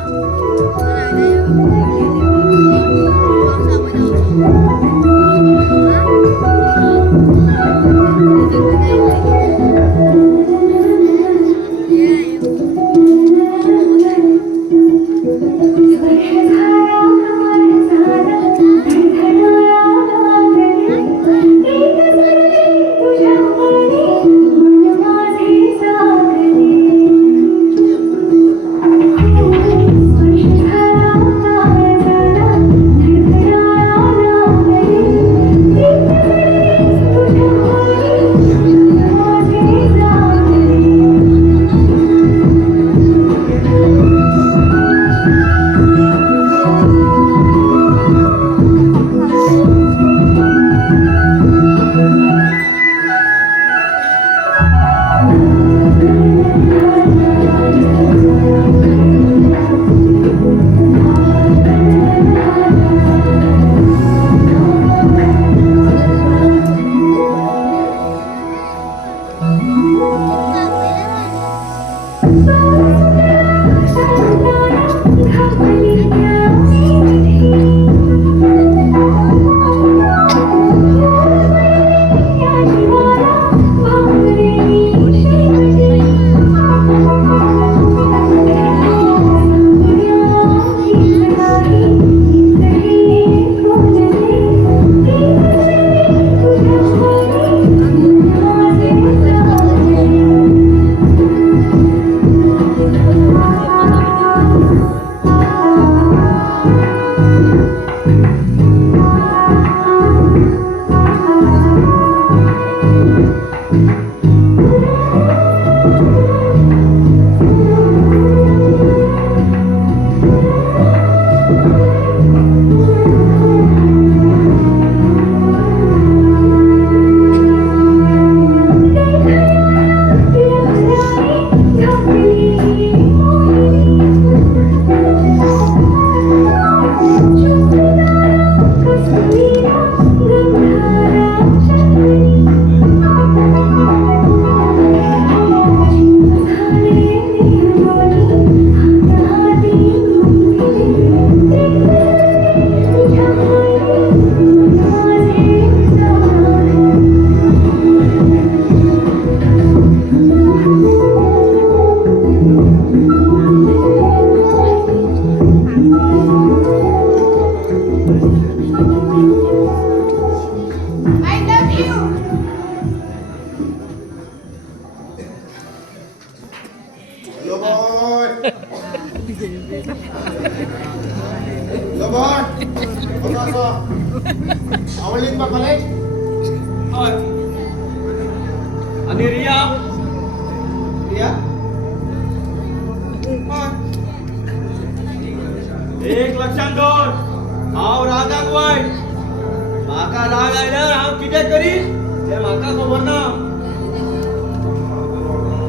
म्हाका खबर ना.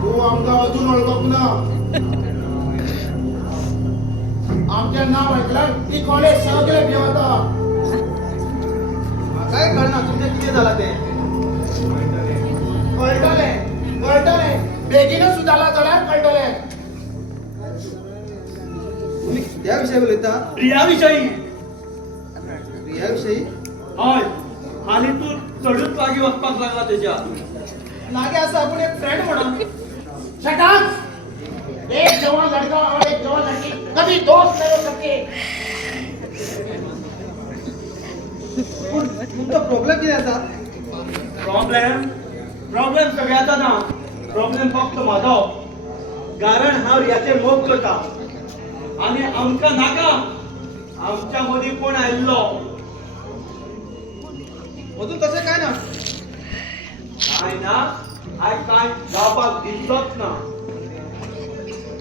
तू आमकां अजून वळखप ना. आमचें नाव ऐकल्यार ती कॉलेज सगळे भिवता. काय कळना तुमचें कितें जालां तें. कळटलें बेगीनच सुदारला जाल्यार कळटलें. तुम्ही त्या विषयी उलयता? प्रिया विशयी. प्रिया विषयी? हय, हालीं तूं चडूच लागीं वचपाक लागला तेच्या. लागे आसा पूण एक फ्रेंड म्हणून. Shut up! एक जवान लड़का और एक जवान लड़की कभी दोस्त नहीं हो सकते. तुमचा प्रॉब्लेम कितें आसा? प्रॉब्लेम सगळ्याचा ना. प्रॉब्लेम फक्त म्हाजो. कारण हांव ह्याचेर मोग करता आनी आमकां नाका आमच्या मदीं कोण आयिल्लो. अजून तशें काय ना. काय ना, आयज कांय जावपाक दिसतोच ना.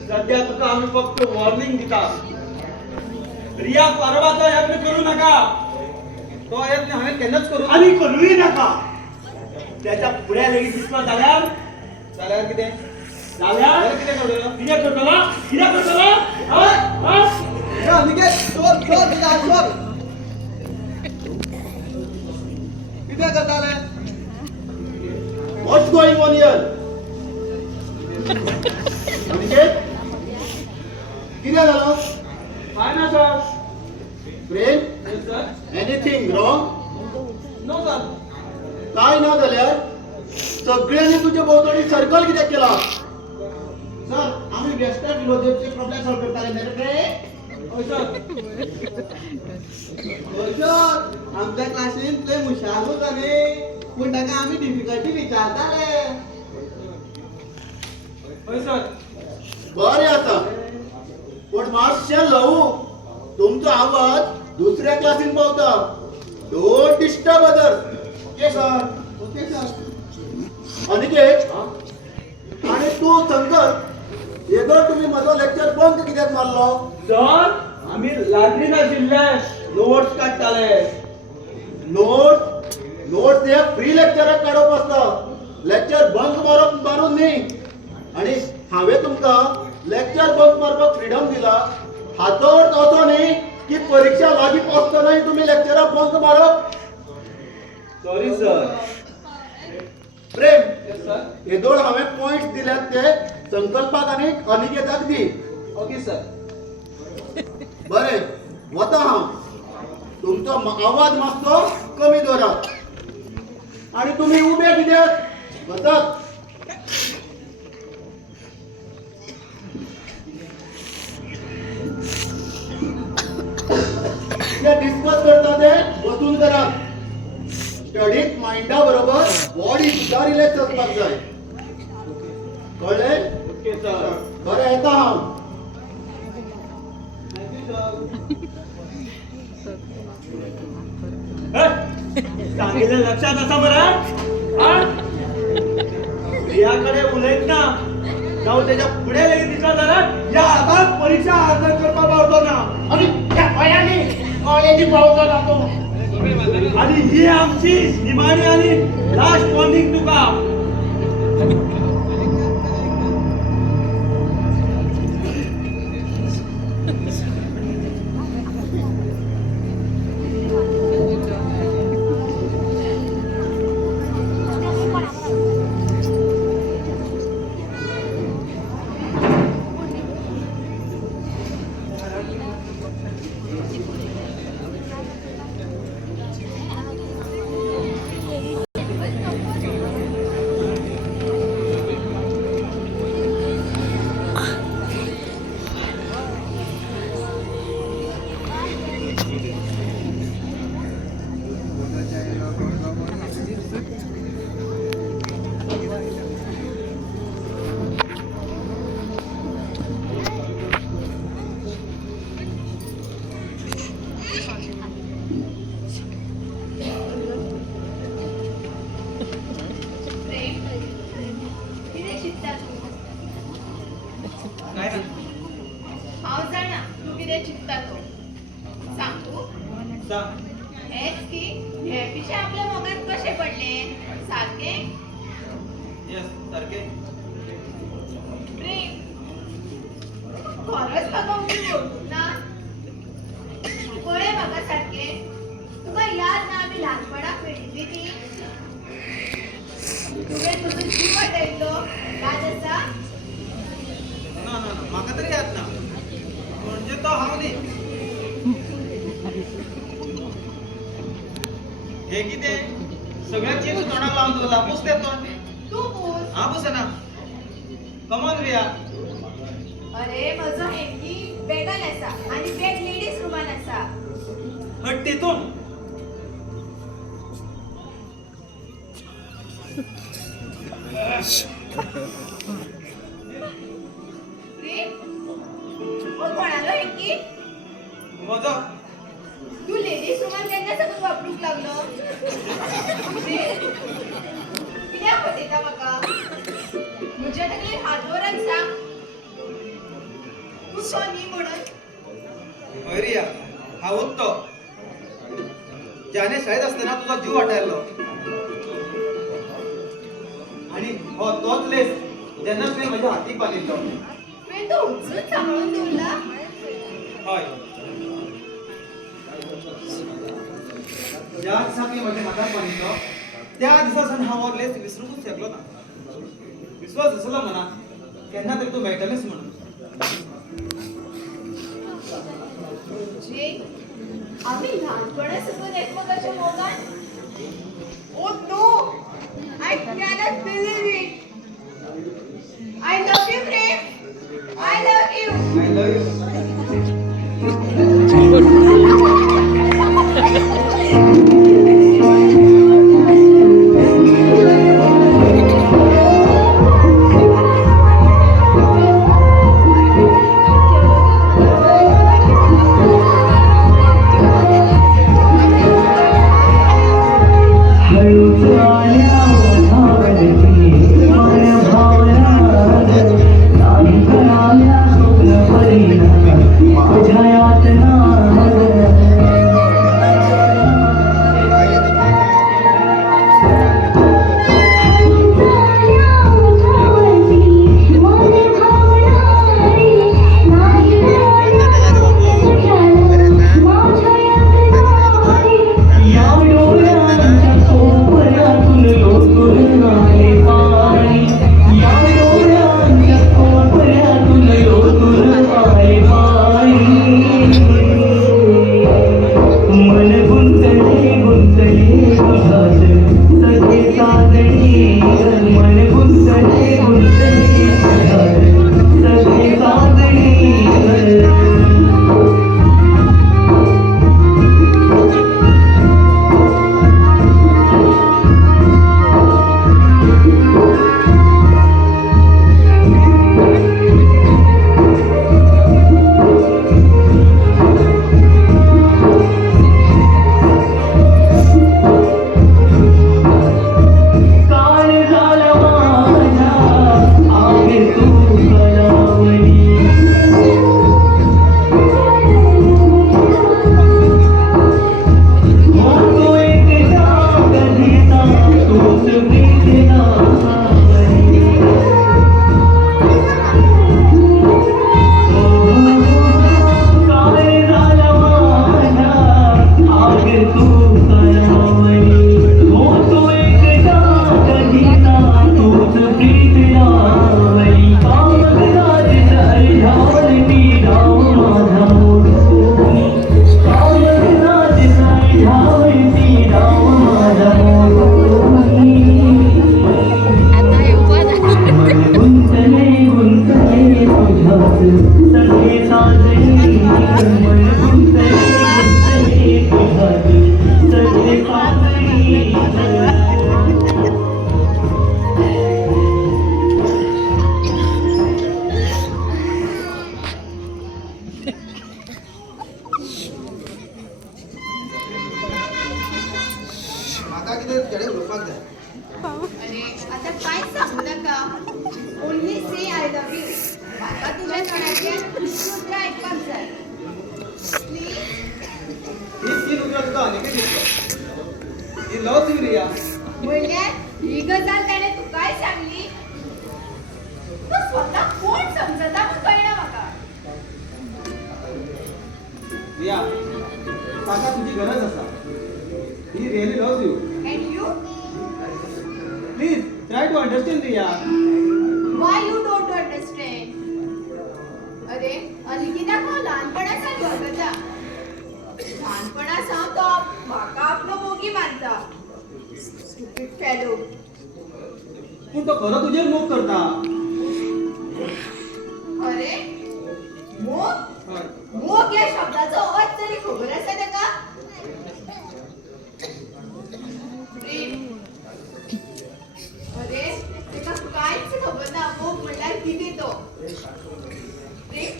सध्या तुका आमी फक्त वॉर्निंग दितात. रियाक वारवाचो यत्न करू नका. तो यत्न हांवें केन्नाच करूं आनी करूय नाका. त्याच्या फुड्या लेगीत दिसलो जाल्यार जाल्यार कितें जाल्यार कितें करूं. कितें करतलो? कितें करतलो? अनिकेत सोड सोड तुझा हात सोड. कितें करताले? What's going on here? Aniket कितें जालो? काय ना sir. Prem sir anything wrong? No sir. काय ना जाल्यार सगळ्यांनी तुझ्या भोवतणी सर्कल कित्याक केला? सर आम्ही वेस्टर्न फिलोसॉफीचे प्रॉब्लेम सॉल्व करताले न्ही रे. आमच्या क्लासीन लय हुशारूच न्ही, पूण ताका आमी डिफिकल्टी विचारताले. होय सर. बरें आसा पण मातशें ल्हवू. तुमचो आवाज दुसऱ्या क्लासीन पावता. Don't disturb others. Okay sir? Okay sir. Aniket आणि तू संकल्प येदो तुम्ही म्हजो लेक्चर बंक कित्याक मारलो? सर आम्ही लायब्ररीन आशिल्ले नोट्स काडटाले. नोट्स हे फ्री लेक्चराक काडप आसता. लेक्चर बंक मारून न्ही. आणि हांवें तुमकां लेक्चर बंक मारपाक फ्रीडम दिला हाचो अर्थ असो न्ही की परीक्षा लागीं पावसतनाय तुम्ही लेक्चराक बंक मारप. Sorry sir. प्रेम सर. हे दोन हांवें पॉइंट्स दिल्यात ते संकल्पाक आनी अनिकेताक दी. Okay sir. बरें वता हांव. तुमचो आवाज मातसो कमी दवरात. आणि तुम्ही उबे कित्याक वतात? जे डिस्कस करता ते बसून करा. स्टडीत माइंडा बरोबर बॉडी सुद्धा रिलॅक्स असपाक जाय. कळ्ळें? Okay sir. बरें येता हांव. सांगितलं लक्षात असा बरं. प्रियाकडे उलयत ना जाऊ त्याच्या पुढे लगेच दिसला जाल्यार या आताच परीक्षा अर्ज करपा पावतो ना. आणि त्या भयाने कॉलेजी पावतो जातो. आणि ही आमची निमाणी आणि लास्ट वॉर्निंग तुका. सारखे येस सारखे प्रेम खरंच बाबा मी बोलतो ना कोणे बघा सारखे तुका याद ना आम्ही लहानपणात भेटली ती तुझे तुझं जीव वाटायचो याद असा ना ना ना माका तरी याद ना म्हणजे तो हाव न्ही हे किती सगळ्या चीज तोंडाक लावून दवरला पुसते तोंड तू बोल हा पुसे ना कमॉन रिया अरे माझं हेंगी बेगान असा आणि बेग लेडीज रुमान असा हट तिथून प्रेम हो कोणाला हेंगी मजा तू लेडीज रुमान केन्ना सगळं वापरूक लागलो प्रेम कित्याक पटयता म्हाका म्हज्या तकलेर हात दवरान सांग तू तो न्ही म्हणून हय रिया हांवूच तो ज्याने शाळेत असताना तुझा जीव वाटायलो आणि हो तोच लेस जेन्ना तुवें म्हज्या हातीक बांदिल्लो तुवें तो उचलून सांभाळून दवरला हय ज्या दिसा तुवें म्हज्या हाताक बांदिल्लो त्या दिसा सावन हांव हो लेस विसरूंकूच शकलो ना विश्वास आसलो मना केन्ना तरी तूं मेळटलेंच म्हणून म्हणजे आम्ही लहानपणापासून एकमेकाच्या मोगान oh no I cannot believe it I love you friend I love you I love you अरे आता काय सांगू नका only say I love you आता तुझ्या तोंडाचे सूत्र ऐकपाक जाय प्लीज ही सीन उतरा तुका अनेक दिसलो ही लव सीन रिया म्हणल्यार ही गजाल ताणे तुकाय सांगली. तू स्वतः कोण समजता म्हूण कळना म्हाका. रिया, काका तुझी गरज असा. He really loves you. And you? Please try to understand Riya. Why you don't understand? अरे अनिकिता को लहानपणासान वळखता. लहानपणासान तो म्हाका आपलो मोगी मानता. Stupid fellow. पण तो खरो तुझेर मोग करता. अरे मोग? हय. मोग या शब्दाचो अर्थ तरी खबर आसा ताका? प्रेम. अरे ताका कांयच खबर ना मोग म्हणल्यार कितें तो. प्रेम?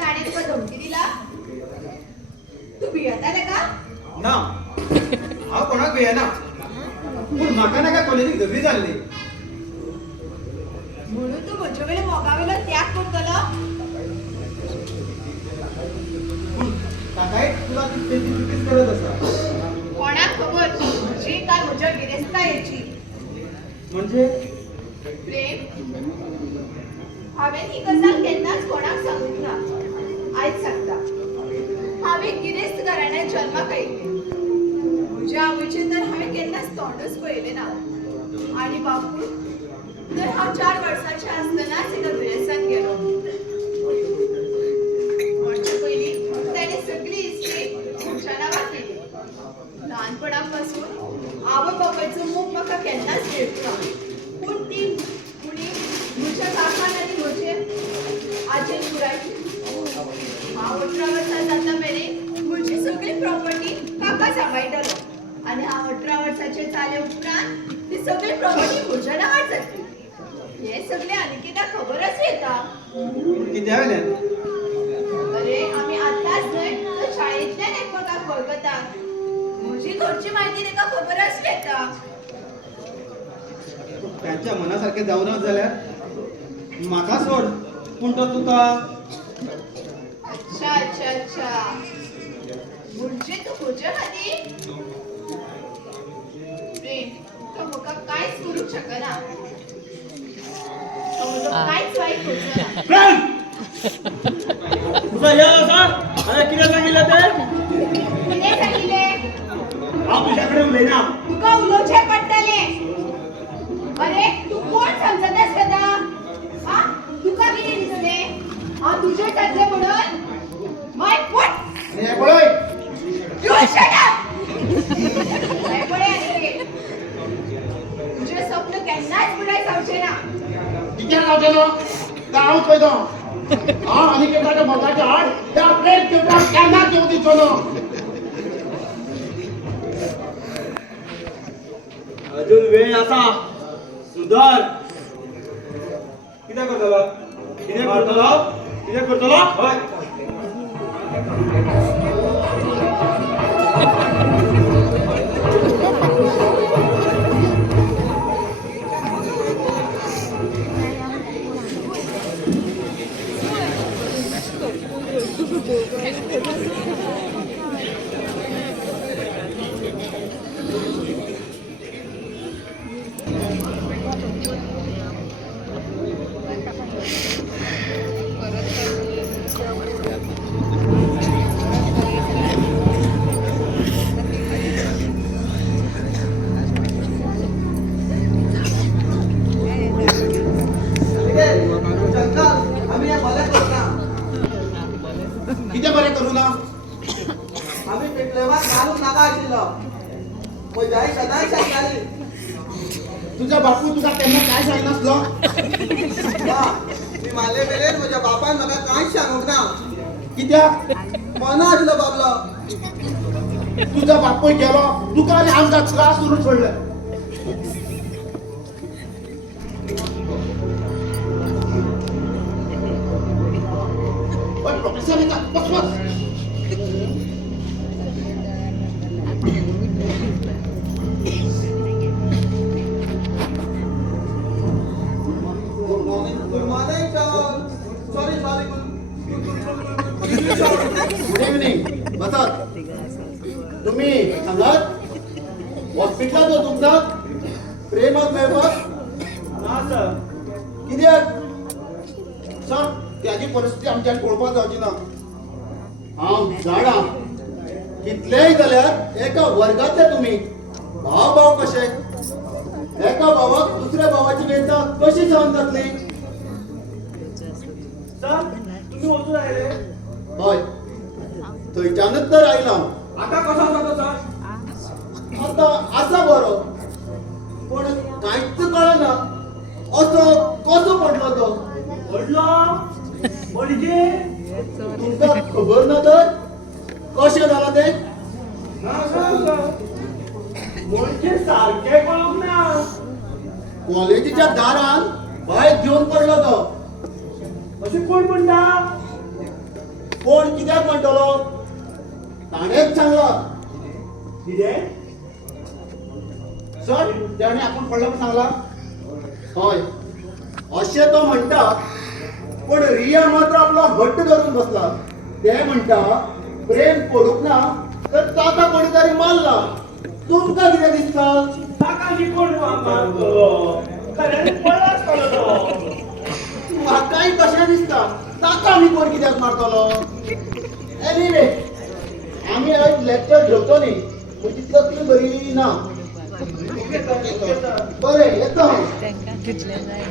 ताणे तुका धमकी दिला? तू भियेता ताका? ना हांव कोणाक भियेना. पूण म्हाका नाका कॉलेजीक धबी जाल्ली. म्हणून तू म्हजे वेळी मोगावेलो त्याग करतलो? पूण काकाय तुला तेची चुकीच करत आसा. कोणाक खबर म्हजी काय म्हज्या गिरेस्तायेची. म्हणजे प्रेम, हांवें ही गजाल केन्नाच कोणाक सांगूंक ना. आयज सांगता. हांवें गिरेस्त घराण्यात जल्माक आयिल्लें. म्हज्या आवयचें तर हांवें केन्नाच तोंडच पळयलें ना. आनी बापूय तर हांव 4 वर्सांचें आसतनाच एका दुयेंसान गेलो. मरचे पयलीं ताणें सगळी इस्टेट म्हज्या नांवार केली. ल्हानपणा पासून आवय बापायचो मोग म्हाका केन्नाच मेळूंक ना. पूण ती उणी म्हज्या काकान आनी म्हजे आजेन पुराय केली. हांव 18 वर्सां जाता मेरेन म्हजी सगळी प्रॉपर्टी काका सांबाळटालो. आनी हांव 18 वर्साचें जाले उपरांत ती सगळी प्रॉपर्टी म्हज्या नांवार जातली. हे सगळे अनिकेताक खबरच येता. कित्या वेल्यान? अरे आमी आतांच न्हय तर शाळेंतल्यान एकमेकाक वळखतात. म्हजी घरची म्हायती ताका खबर आसली येता. त्यांच्या मनासारखे जावनच जाल्यार म्हाका सोड. पूण तो तुका अच्छा अच्छा अच्छा. म्हणजे तू म्हज्या खातीर प्रेम तो म्हाका कांयच करूंक शकना. तो म्हजो कांयच वायट करचो ना. तुझा हे असा अरे किती सांगितलं ते कितें सांगिल्लें? हांव तुझ्याकडे उलयना. तुका उलोवचें पडटलें. अरे तू कोण समजता स्वता? हा? तुका कितें दिसलें? हांव तुजें जातलें म्हणून? माय फूट. आणि हे पळय, You shut up! काय पळय आनी तुझें स्वप्न केन्नाच पुराय जावचें ना. कित्याक जावचें ना? काय हांव पळयता. हांव अनिकेताच्या मोगाच्या आड त्या प्रेम पेपराक केन्नाच येवं दिवचो ना. अजून वेळ असा सुधार. कित्याक करतलो? कितें करतलो? कितें करतलो? हय. कितें बरें करूं ना? आम्ही पेटलेवाक घालूंक नाका आशिल्लो. म्हजी आई सदांच सांगताली. तुझा बापू तुका केन्ना काय सांगनासलो? ना, मी मारले वेळेर म्हज्या बापान म्हाका कांयच सांगूंक ना. कित्याक? मना आशिल्लो बाबलो. तुझा बापूय गेलो, तुका आनी आमकां त्रास करून सोडले. पण प्रोफेसर येता, बस बस. Good morning, sir. Sorry. Good evening. बसत. तुम्ही सांगात हॉस्पिटलात हो तुमचा? उदक मेळपाक ना सर कित्याक सर त्याची परिस्थिती आमच्यान पळोवपाक जावची ना हांव जाणा कितलेय जाल्यार एका वर्गांतले तुमी भाव भाव कशे एका भावाक दुसऱ्या भावाची वेदना कशी सहन जातली सर तुम्ही वचून राहिले हय थंयच्यानच तर आयला आता कसो जातो सर आता आसा बरो पण कांयच कळना असो कसो पडलो तो पडलो म्हणजे तुमकां खबर ना तर कशें जालां तें ना सर म्हणजे सारखे कळूंक ना कॉलेजीच्या दारान बायक घेवन पडलो तो अशें कोण म्हणटा कोण कित्याक म्हणटलो ताणेच सांगला कितें सर त्याने आपण पडलो पण सांगला हय अशें तो म्हणटा पण रिया मात्र आपलो हट्ट धरून बसला ते म्हणटा प्रेम पडूंक ना तर ताका कोणी तरी मारला तुमकां कितें दिसता ताका जी कोण मारलो खऱ्यान पळस पडलो तो म्हाकाय कशें दिसता ताका आमी कोण कित्याक मारतलो एनीवे आमी आयज लेक्चर घेवचो न्ही म्हजी तकली बरी ना बरें येता हांव तांकां कितलें जाय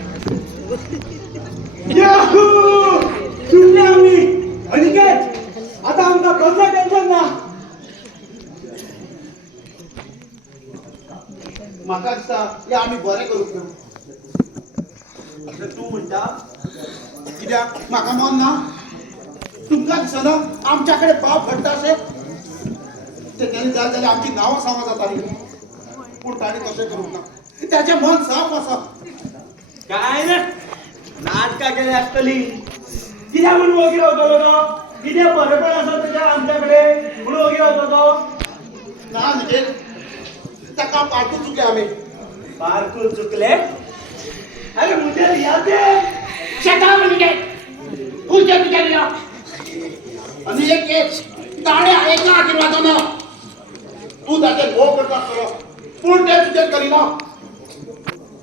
याहू सुटले आम्ही अनिकेत आता आमकां कसलं टेन्शन ना म्हाका दिसता हे आमी बरें करूंक ना अशें तूं म्हणटा कित्याक म्हाका मन ना तुमकां दिसना आमच्या कडेन बाप घडटा अशें तेणी जाय जाल्यार आमची नांवां सामा जातालीं पूण ताणें तशें करूंक ना त्याचें मन साफ आसा काय ना नाटकां केली आसतली कित्याक म्हणून वगीर रावतलो तो कितें बरेपण आसा तुज्या आमच्या कडेन म्हणून वगीर रावतलो तो ना म्हणजे ताका पाटू चुकले आमी बारकूर चुकले अरे मुझे याद है शेता म्हणजे खुलच्या बिचारी आणि एक ताणे एका हातीन वाजवना तू ताचेर मोग करता खरो पूण ते तुजेर करिना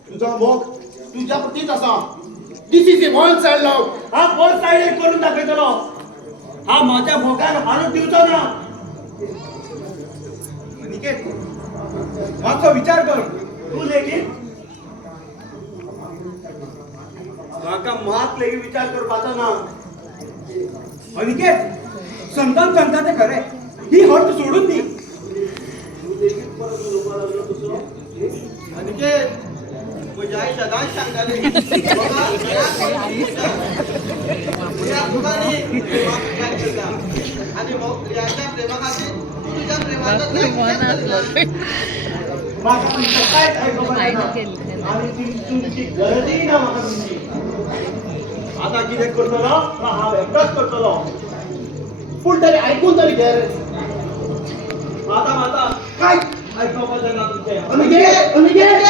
तुजो मोग तुज्या प्रतीच आसा दिस इज ए वन साइड लव हा बोथ साइड करून दाखयतलो हा माझ्या भोकान हारूच दिवचो ना निकेत मातसो विचार कर तू लेगीत म्हाका मात लेगीत विचार करपाचो ना अनिकेत संतान सांगता ते खरे ही हट सोडून दी अनिकेत म्हजी आई सदांच सांगताली बाबा आणि मग रियाच्या प्रेमा खातीर तुझ्या प्रेमाचो म्हाका तुमचं कांयच आयकोपाक आयको ना केल्लें. आनी तुमची गरजय ना म्हाका तुमची आता कितें करतलो तो हांव एकटोच करतलो पूण तरी आयकून तरी घे रे माता काय आयकोपाचें ना तुमचें अनिकेत अनिकेत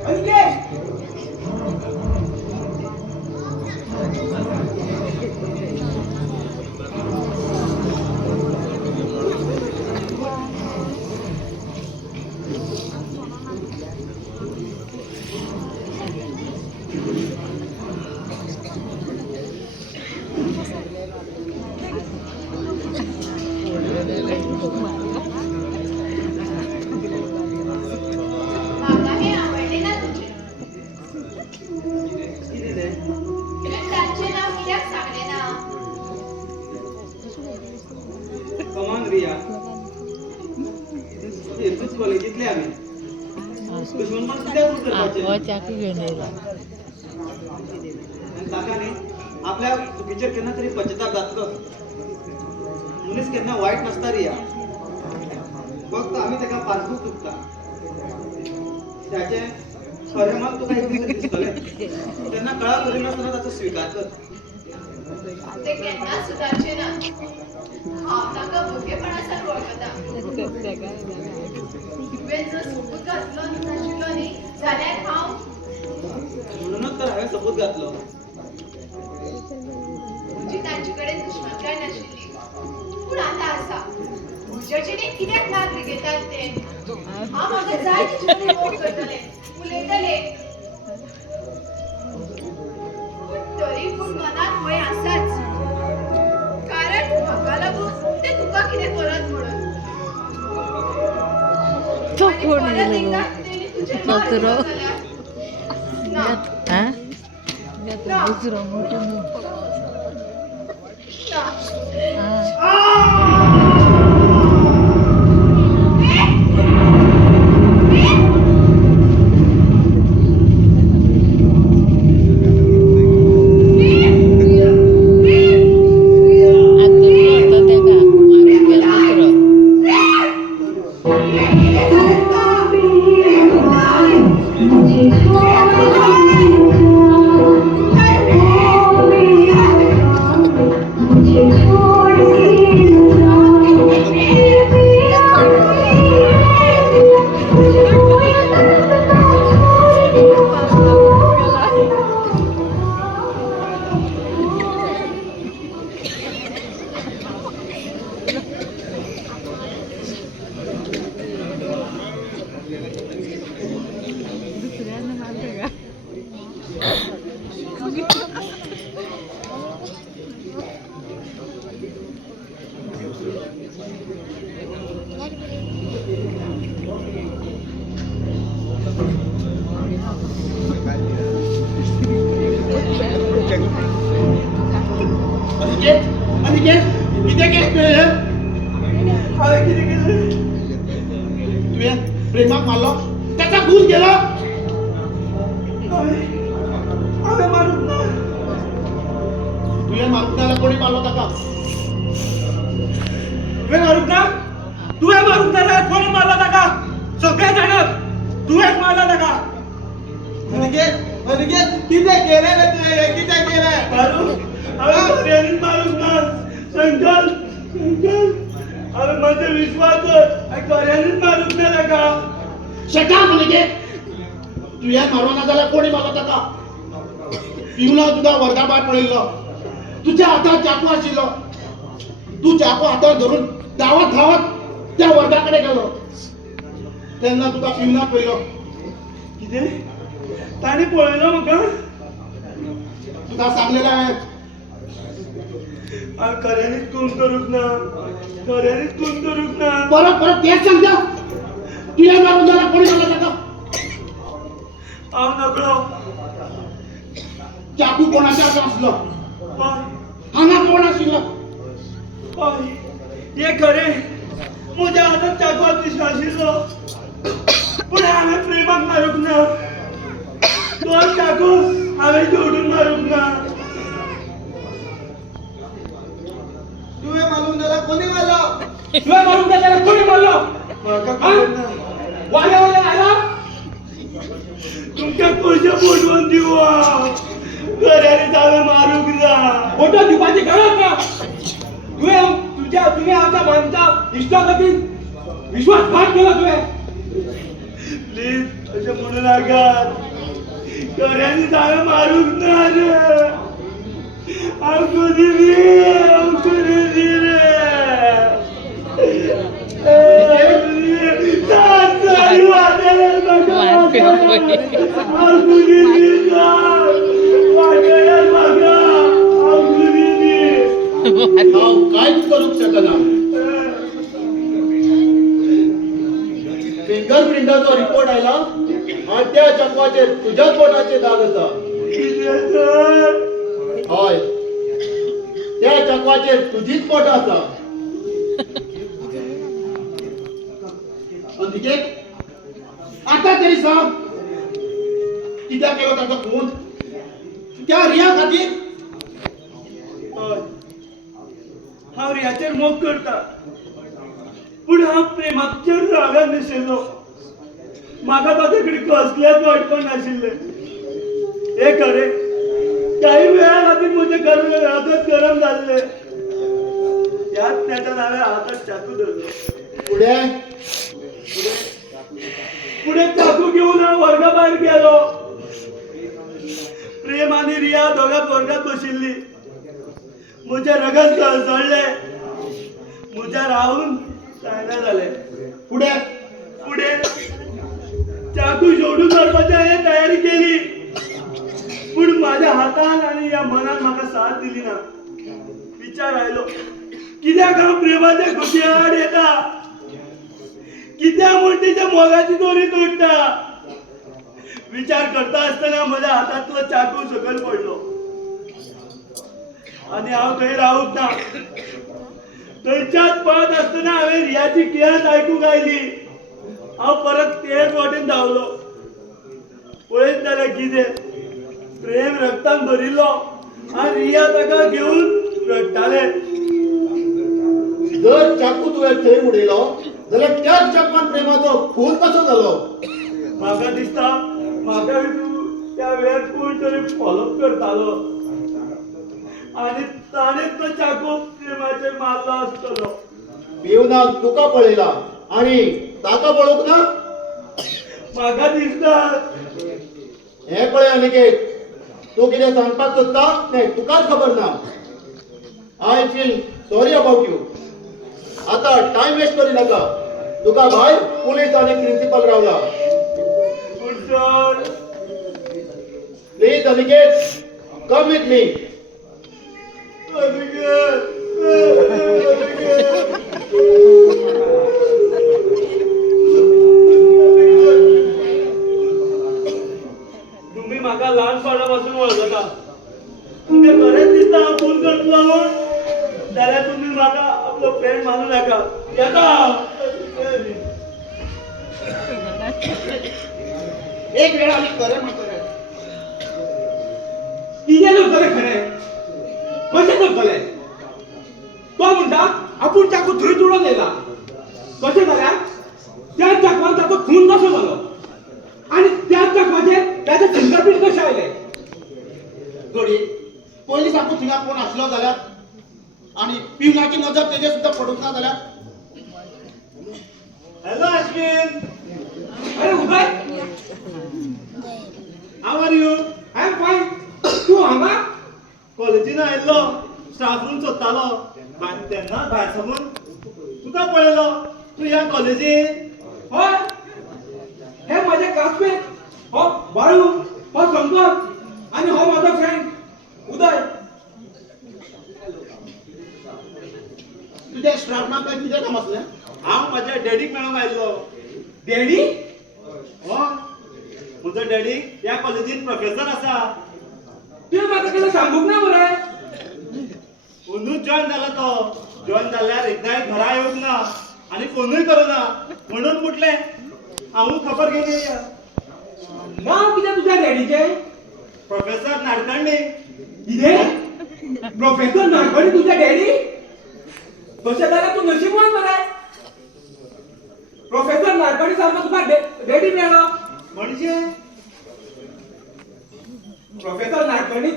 अनिकेत म्हाका हे आवडले ना तुझे तांचे नाव कित्याक सांगले ना कमान रिया हेतूच कॉलेजीतले आमी दुश्मन पण कित्याक करपाचें हो चाकू घेवन येयला आनी ताका न्ही आपल्या चुकीचेर केन्ना तरी पश्चाताप जातलो मनीस केन्ना वायट नासता रिया फक्त आमी ताका पारखूंक चुकता त्याचें खरें मात तुका एक दीस दिसतलें तेन्ना कळा करिनासतना ताचो स्विकार कर ते केन्ना सुदारचे ना हांव ताका भुरगेपणासान वळखता तुवें जर सोबूत घातलो नाशिल्लो न्ही जाल्यार हांव म्हणूनच तर हांवें सबूत घातलो म्हजी तांचे कडेन दुश्मनकाय नाशिल्ली पूण आतां आसा म्हज्या जिणेक कित्याक नाक रिगेतात ते हांव म्हाका जाय तिचे कडेन मोग करतलें उलयता चतुरो ना हा दुसरं मोठं ना आता ते का मारून गेलं दुसरं दुसऱ्यानं मारलं का अनिकेत अनिकेत किती केलं तुझ्या प्रेमात मारलो त्याचा खून केला तुझ्या मारुताला कोणी मारलो होता का तुझ्या मारुताला कोणी मारला का सगळे जण तुझ्याच मारला का अनिकेत किती केलं रे तुझे किती केलं मारून ना संकल अरे माझा विश्वास कर्यानेच मारून दिला का शटा अनिकेत तुझ्या मारवाना झाला कोणी मारला होता का पिऊला तुझा वर्गा बाहेर पडलेलो तुझ्या हातात चाकू आशिल्लो तू चाकू हातात धरून धावत धावत त्या वर्गाकडे गेलो त्यांना तुका पिऊना पळयलो किती ताणी पळयलो म्हाका तुका सांगलेलं आहे कर्यानेच खून करूक ना कर्यानेच खून करूक ना परत परत तेच सांगता तुझ्या मारून झाला कोणी मारला होता का हांव नकळो चाकू कोणाच्या हातात असलो हय हांगा कोण आशिल्लो हय हे खरे म्हज्या हातात चाकू दिसलो आशिल्लो पूण हांवें प्रेमाक मारूंक ना तो चाकू हांवें जोडून मारूंक ना तुझे मारून झाला कोणी मारला तुला मारून त्याला कोणी मारलो म्हाका कळना वाले वाले आला तुमच्या कोणच्या फोटोन दिवा घराने जावे मारूक ना फोटो दिवपाची गरज ना तुम्ही आमच्या मानता इष्टागती विश्वासघात केला तुझे प्लीज असे म्हणू नाकात घराने जावे मारूक ना रे आमकुदी रे काहीच करू शकना फिंगरप्रिंटाचो रिपोर्ट आयला आणि त्या चकवाचेर तुझ्याच बोटाचे दाग आसा हय त्या चकवाचेर तुझीच बोट आसा अनिकेत आता तरी सांग कित्याक केलो ताचो खून त्या रिया खातीर हांव रियाचेर मोग करता पूण हांव प्रेमाचेर रागान नाशिल्लो म्हाका ताचे कडेन कसलेंच वाटपण नाशिल्लें हे खरें काही वेळा खातीर म्हजें हातच गरम जाल्लें त्याच नेटान हांवें हाताक चाकू धरलो पुढे चाकू घेऊन हांव वर्गा भायर गेलो प्रेम आनी रिया दोगां वर्गात बशिल्लीं म्हजे रगत जळले म्हज्या रावून जायना जालें पुढे पुढे चाकू सोडून मारपाची हांवें तयारी केली पूण माझ्या हातान आनी ह्या मनान म्हाका साथ दिली ना विचार आयलो कित्याक हांव प्रेमाच्या खुशयार येता कित्याक म्हण तिच्या मोगाची दोरी तोडटा विचार करता असताना माझ्या हातातलं चाकू सकल पडलो आणि हांव थंय रावूंक ना. थंयच्याच पळत असताना हांवें रियाची किळस आयकूंक आयली. हांव परत तेच वाटेन धांवलो. पळयत जाल्यार कितें, प्रेम रक्तान भरिल्लो आणि रिया ताका घेऊन रडटाले. जर चाकू तुवें थंय उडयलो जाल्यार त्याच चाकवान प्रेमाचो खून कसो जालो? म्हाका दिसता म्हाका त्या वेळार कोण तरी फॉलोअप करतालो आणि ताणेच तो चाकू प्रेमाचेर मारलो आसतलो. पिवनाक तुका पळयला आणि ताका पळोवंक ना? म्हाका दिसता हे पळय अनिकेत, तू कितें सांगपाक सोदता तें तुकाच खबर ना. I feel sorry about you. आता टाइम वेस्ट करू नका. तुका भायर पोलीस आणि प्रिन्सिपल रावला. पूण sir please Aniket, come with me. तुम्ही म्हाका ल्हानपणापासून वळखता. तुमकां खरेंच दिसता हांव खून करतलो म्हूण? जाल्यार तुम्ही म्हाका आपलो फ्रेंड मानू नाका. येता हांव. एक वेळ आम्ही खरं म्हणतले. कितें करतले खरें? कशें करतले? तो म्हणटा आपूण चाकू थंय तुडून येयला. कशें जाल्यार त्या चाकवान ताचो खून कसो जालो आणि त्या चाकवाचेर त्याचे फिंगरप्रिंट कशे आयले? घडी पयलीं साकून थिंगा कोण आसलो जाल्यार आणि पिवनाची नजर तेजेर सुद्दां पडूंक ना जाल्यार. हॅलो अश्विन. अरे Uday, how are you? I am fine. तू हांगा कॉलेजीन आयिल्लो, स्टाफ रूम सोदतालो. तेन्ना भायर साकून तुका पळयलो. तू ह्या कॉलेजीन? हय, हे माझे क्लासमेट. हो बाळू, हो संपत आणि हो माझा फ्रेंड उदय. तुझ्या स्टाफनाक काय कितें काम आसलें? हांव माझ्या डॅडीक मेळूंक आयिल्लो. डॅडी? हो, म्हजो डॅडी ह्या कॉलेजीन प्रोफेसर आसा. तुवें म्हाका केन्ना सांगूंक ना मरे? अंदूच जॉइन जाला तो. जॉइन जाल्यार एकदांय घरा येवंक ना आणि फोनूय करूना. म्हणून म्हटलें हांवूय खबर घेवन येया. नांव कितें तुज्या डॅडीचें? प्रोफेसर नाडकर्णी. कितें? प्रोफेसर नाडकर्णी तुज्या डॅडी? तशें जाल्यार तूं नशीबवान मरे. प्रोफेसर नाडकर्णी सारको तुका डॅडी मेळ्ळो. म्हणजे प्रोफेसर नाडकर्णी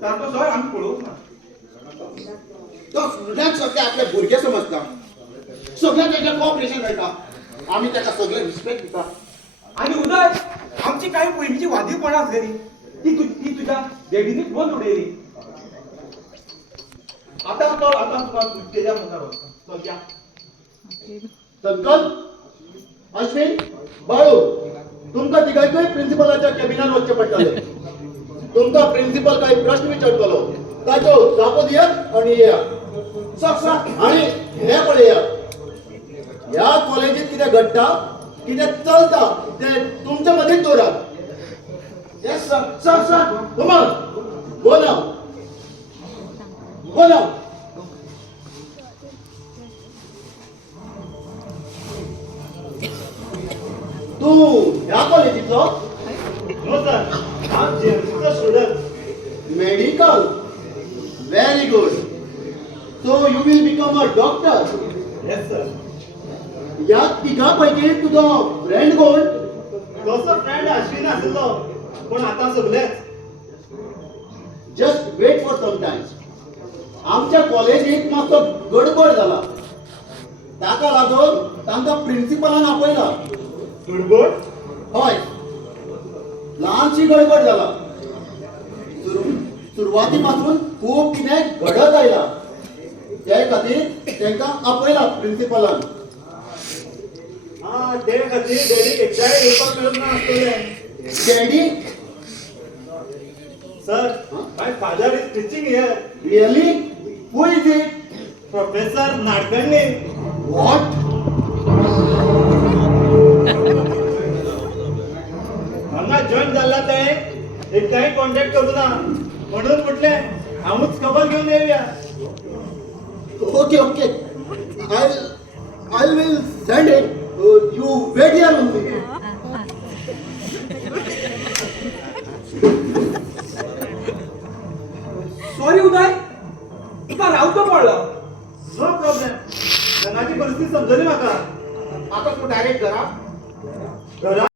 सारको सर आमी पळोवंक ना. तो स्टुडंट सगळे आपले भुरगे समजता. सगळ्यांक तेजें कॉपरेशन मेळटा. आमी ताका सगळे रिस्पेक्ट दिता. आणि उदय, आमची काही पयलींची वादीपणां आसलेली ती तुझ्या डॅडीनी बंद उडयली. आता तुका तेज्या मुखार वचता. चल या. संकल्प, अश्विन, बाळू, तुमकां तिगांयकूय प्रिन्सिपलाच्या कॅबिनात वचचें पडटलें. तुमकां प्रिन्सिपल काही प्रश्न विचारतलो. ताचो जापो दियात आणि येयात. आणि हे पळयात, ह्या कॉलेजीत कितें घडटा, कितें चलता तें तुमच्या मदींच दवरात. Yes sir. Sir sir, come on, go now. Go now. तू ह्या कॉलेजीतलो? नो सर, आम जेएमसीचो student. Medical, very good. So you will become a doctor. Yes sir. या तिघा पैकी तुझो फ्रेंड कोण? तसो फ्रेंड अश्विन आसलो, पण आता सगळेच. Just wait for some time. आमच्या कॉलेजीत मातसो गडबड जाला. ताका लागून तांकां प्रिन्सिपलान आपयला. गडबड? हय, ल्हानशी गडबड जाला. सुरवाती पासून खूब कितें घडत आयला. ते खातीर तांकां आपयला प्रिन्सिपलान. हा, ते खातीर डॅडीक एकदांय येवपाक मेळूंक ना आसतलें. Daddy? Sir, my father is teaching here. Really? Who is it? Professor Nadkarni. What? Contact करू ना म्हणून म्हटले आम्हीच खबर घेऊन येऊया. Okay okay I will send it you wait here only. Sorry Uday तुका रावतो पडलो. No problem. लग्नाची परिस्थिती समजली म्हाका. आता तू डायरेक्ट घरा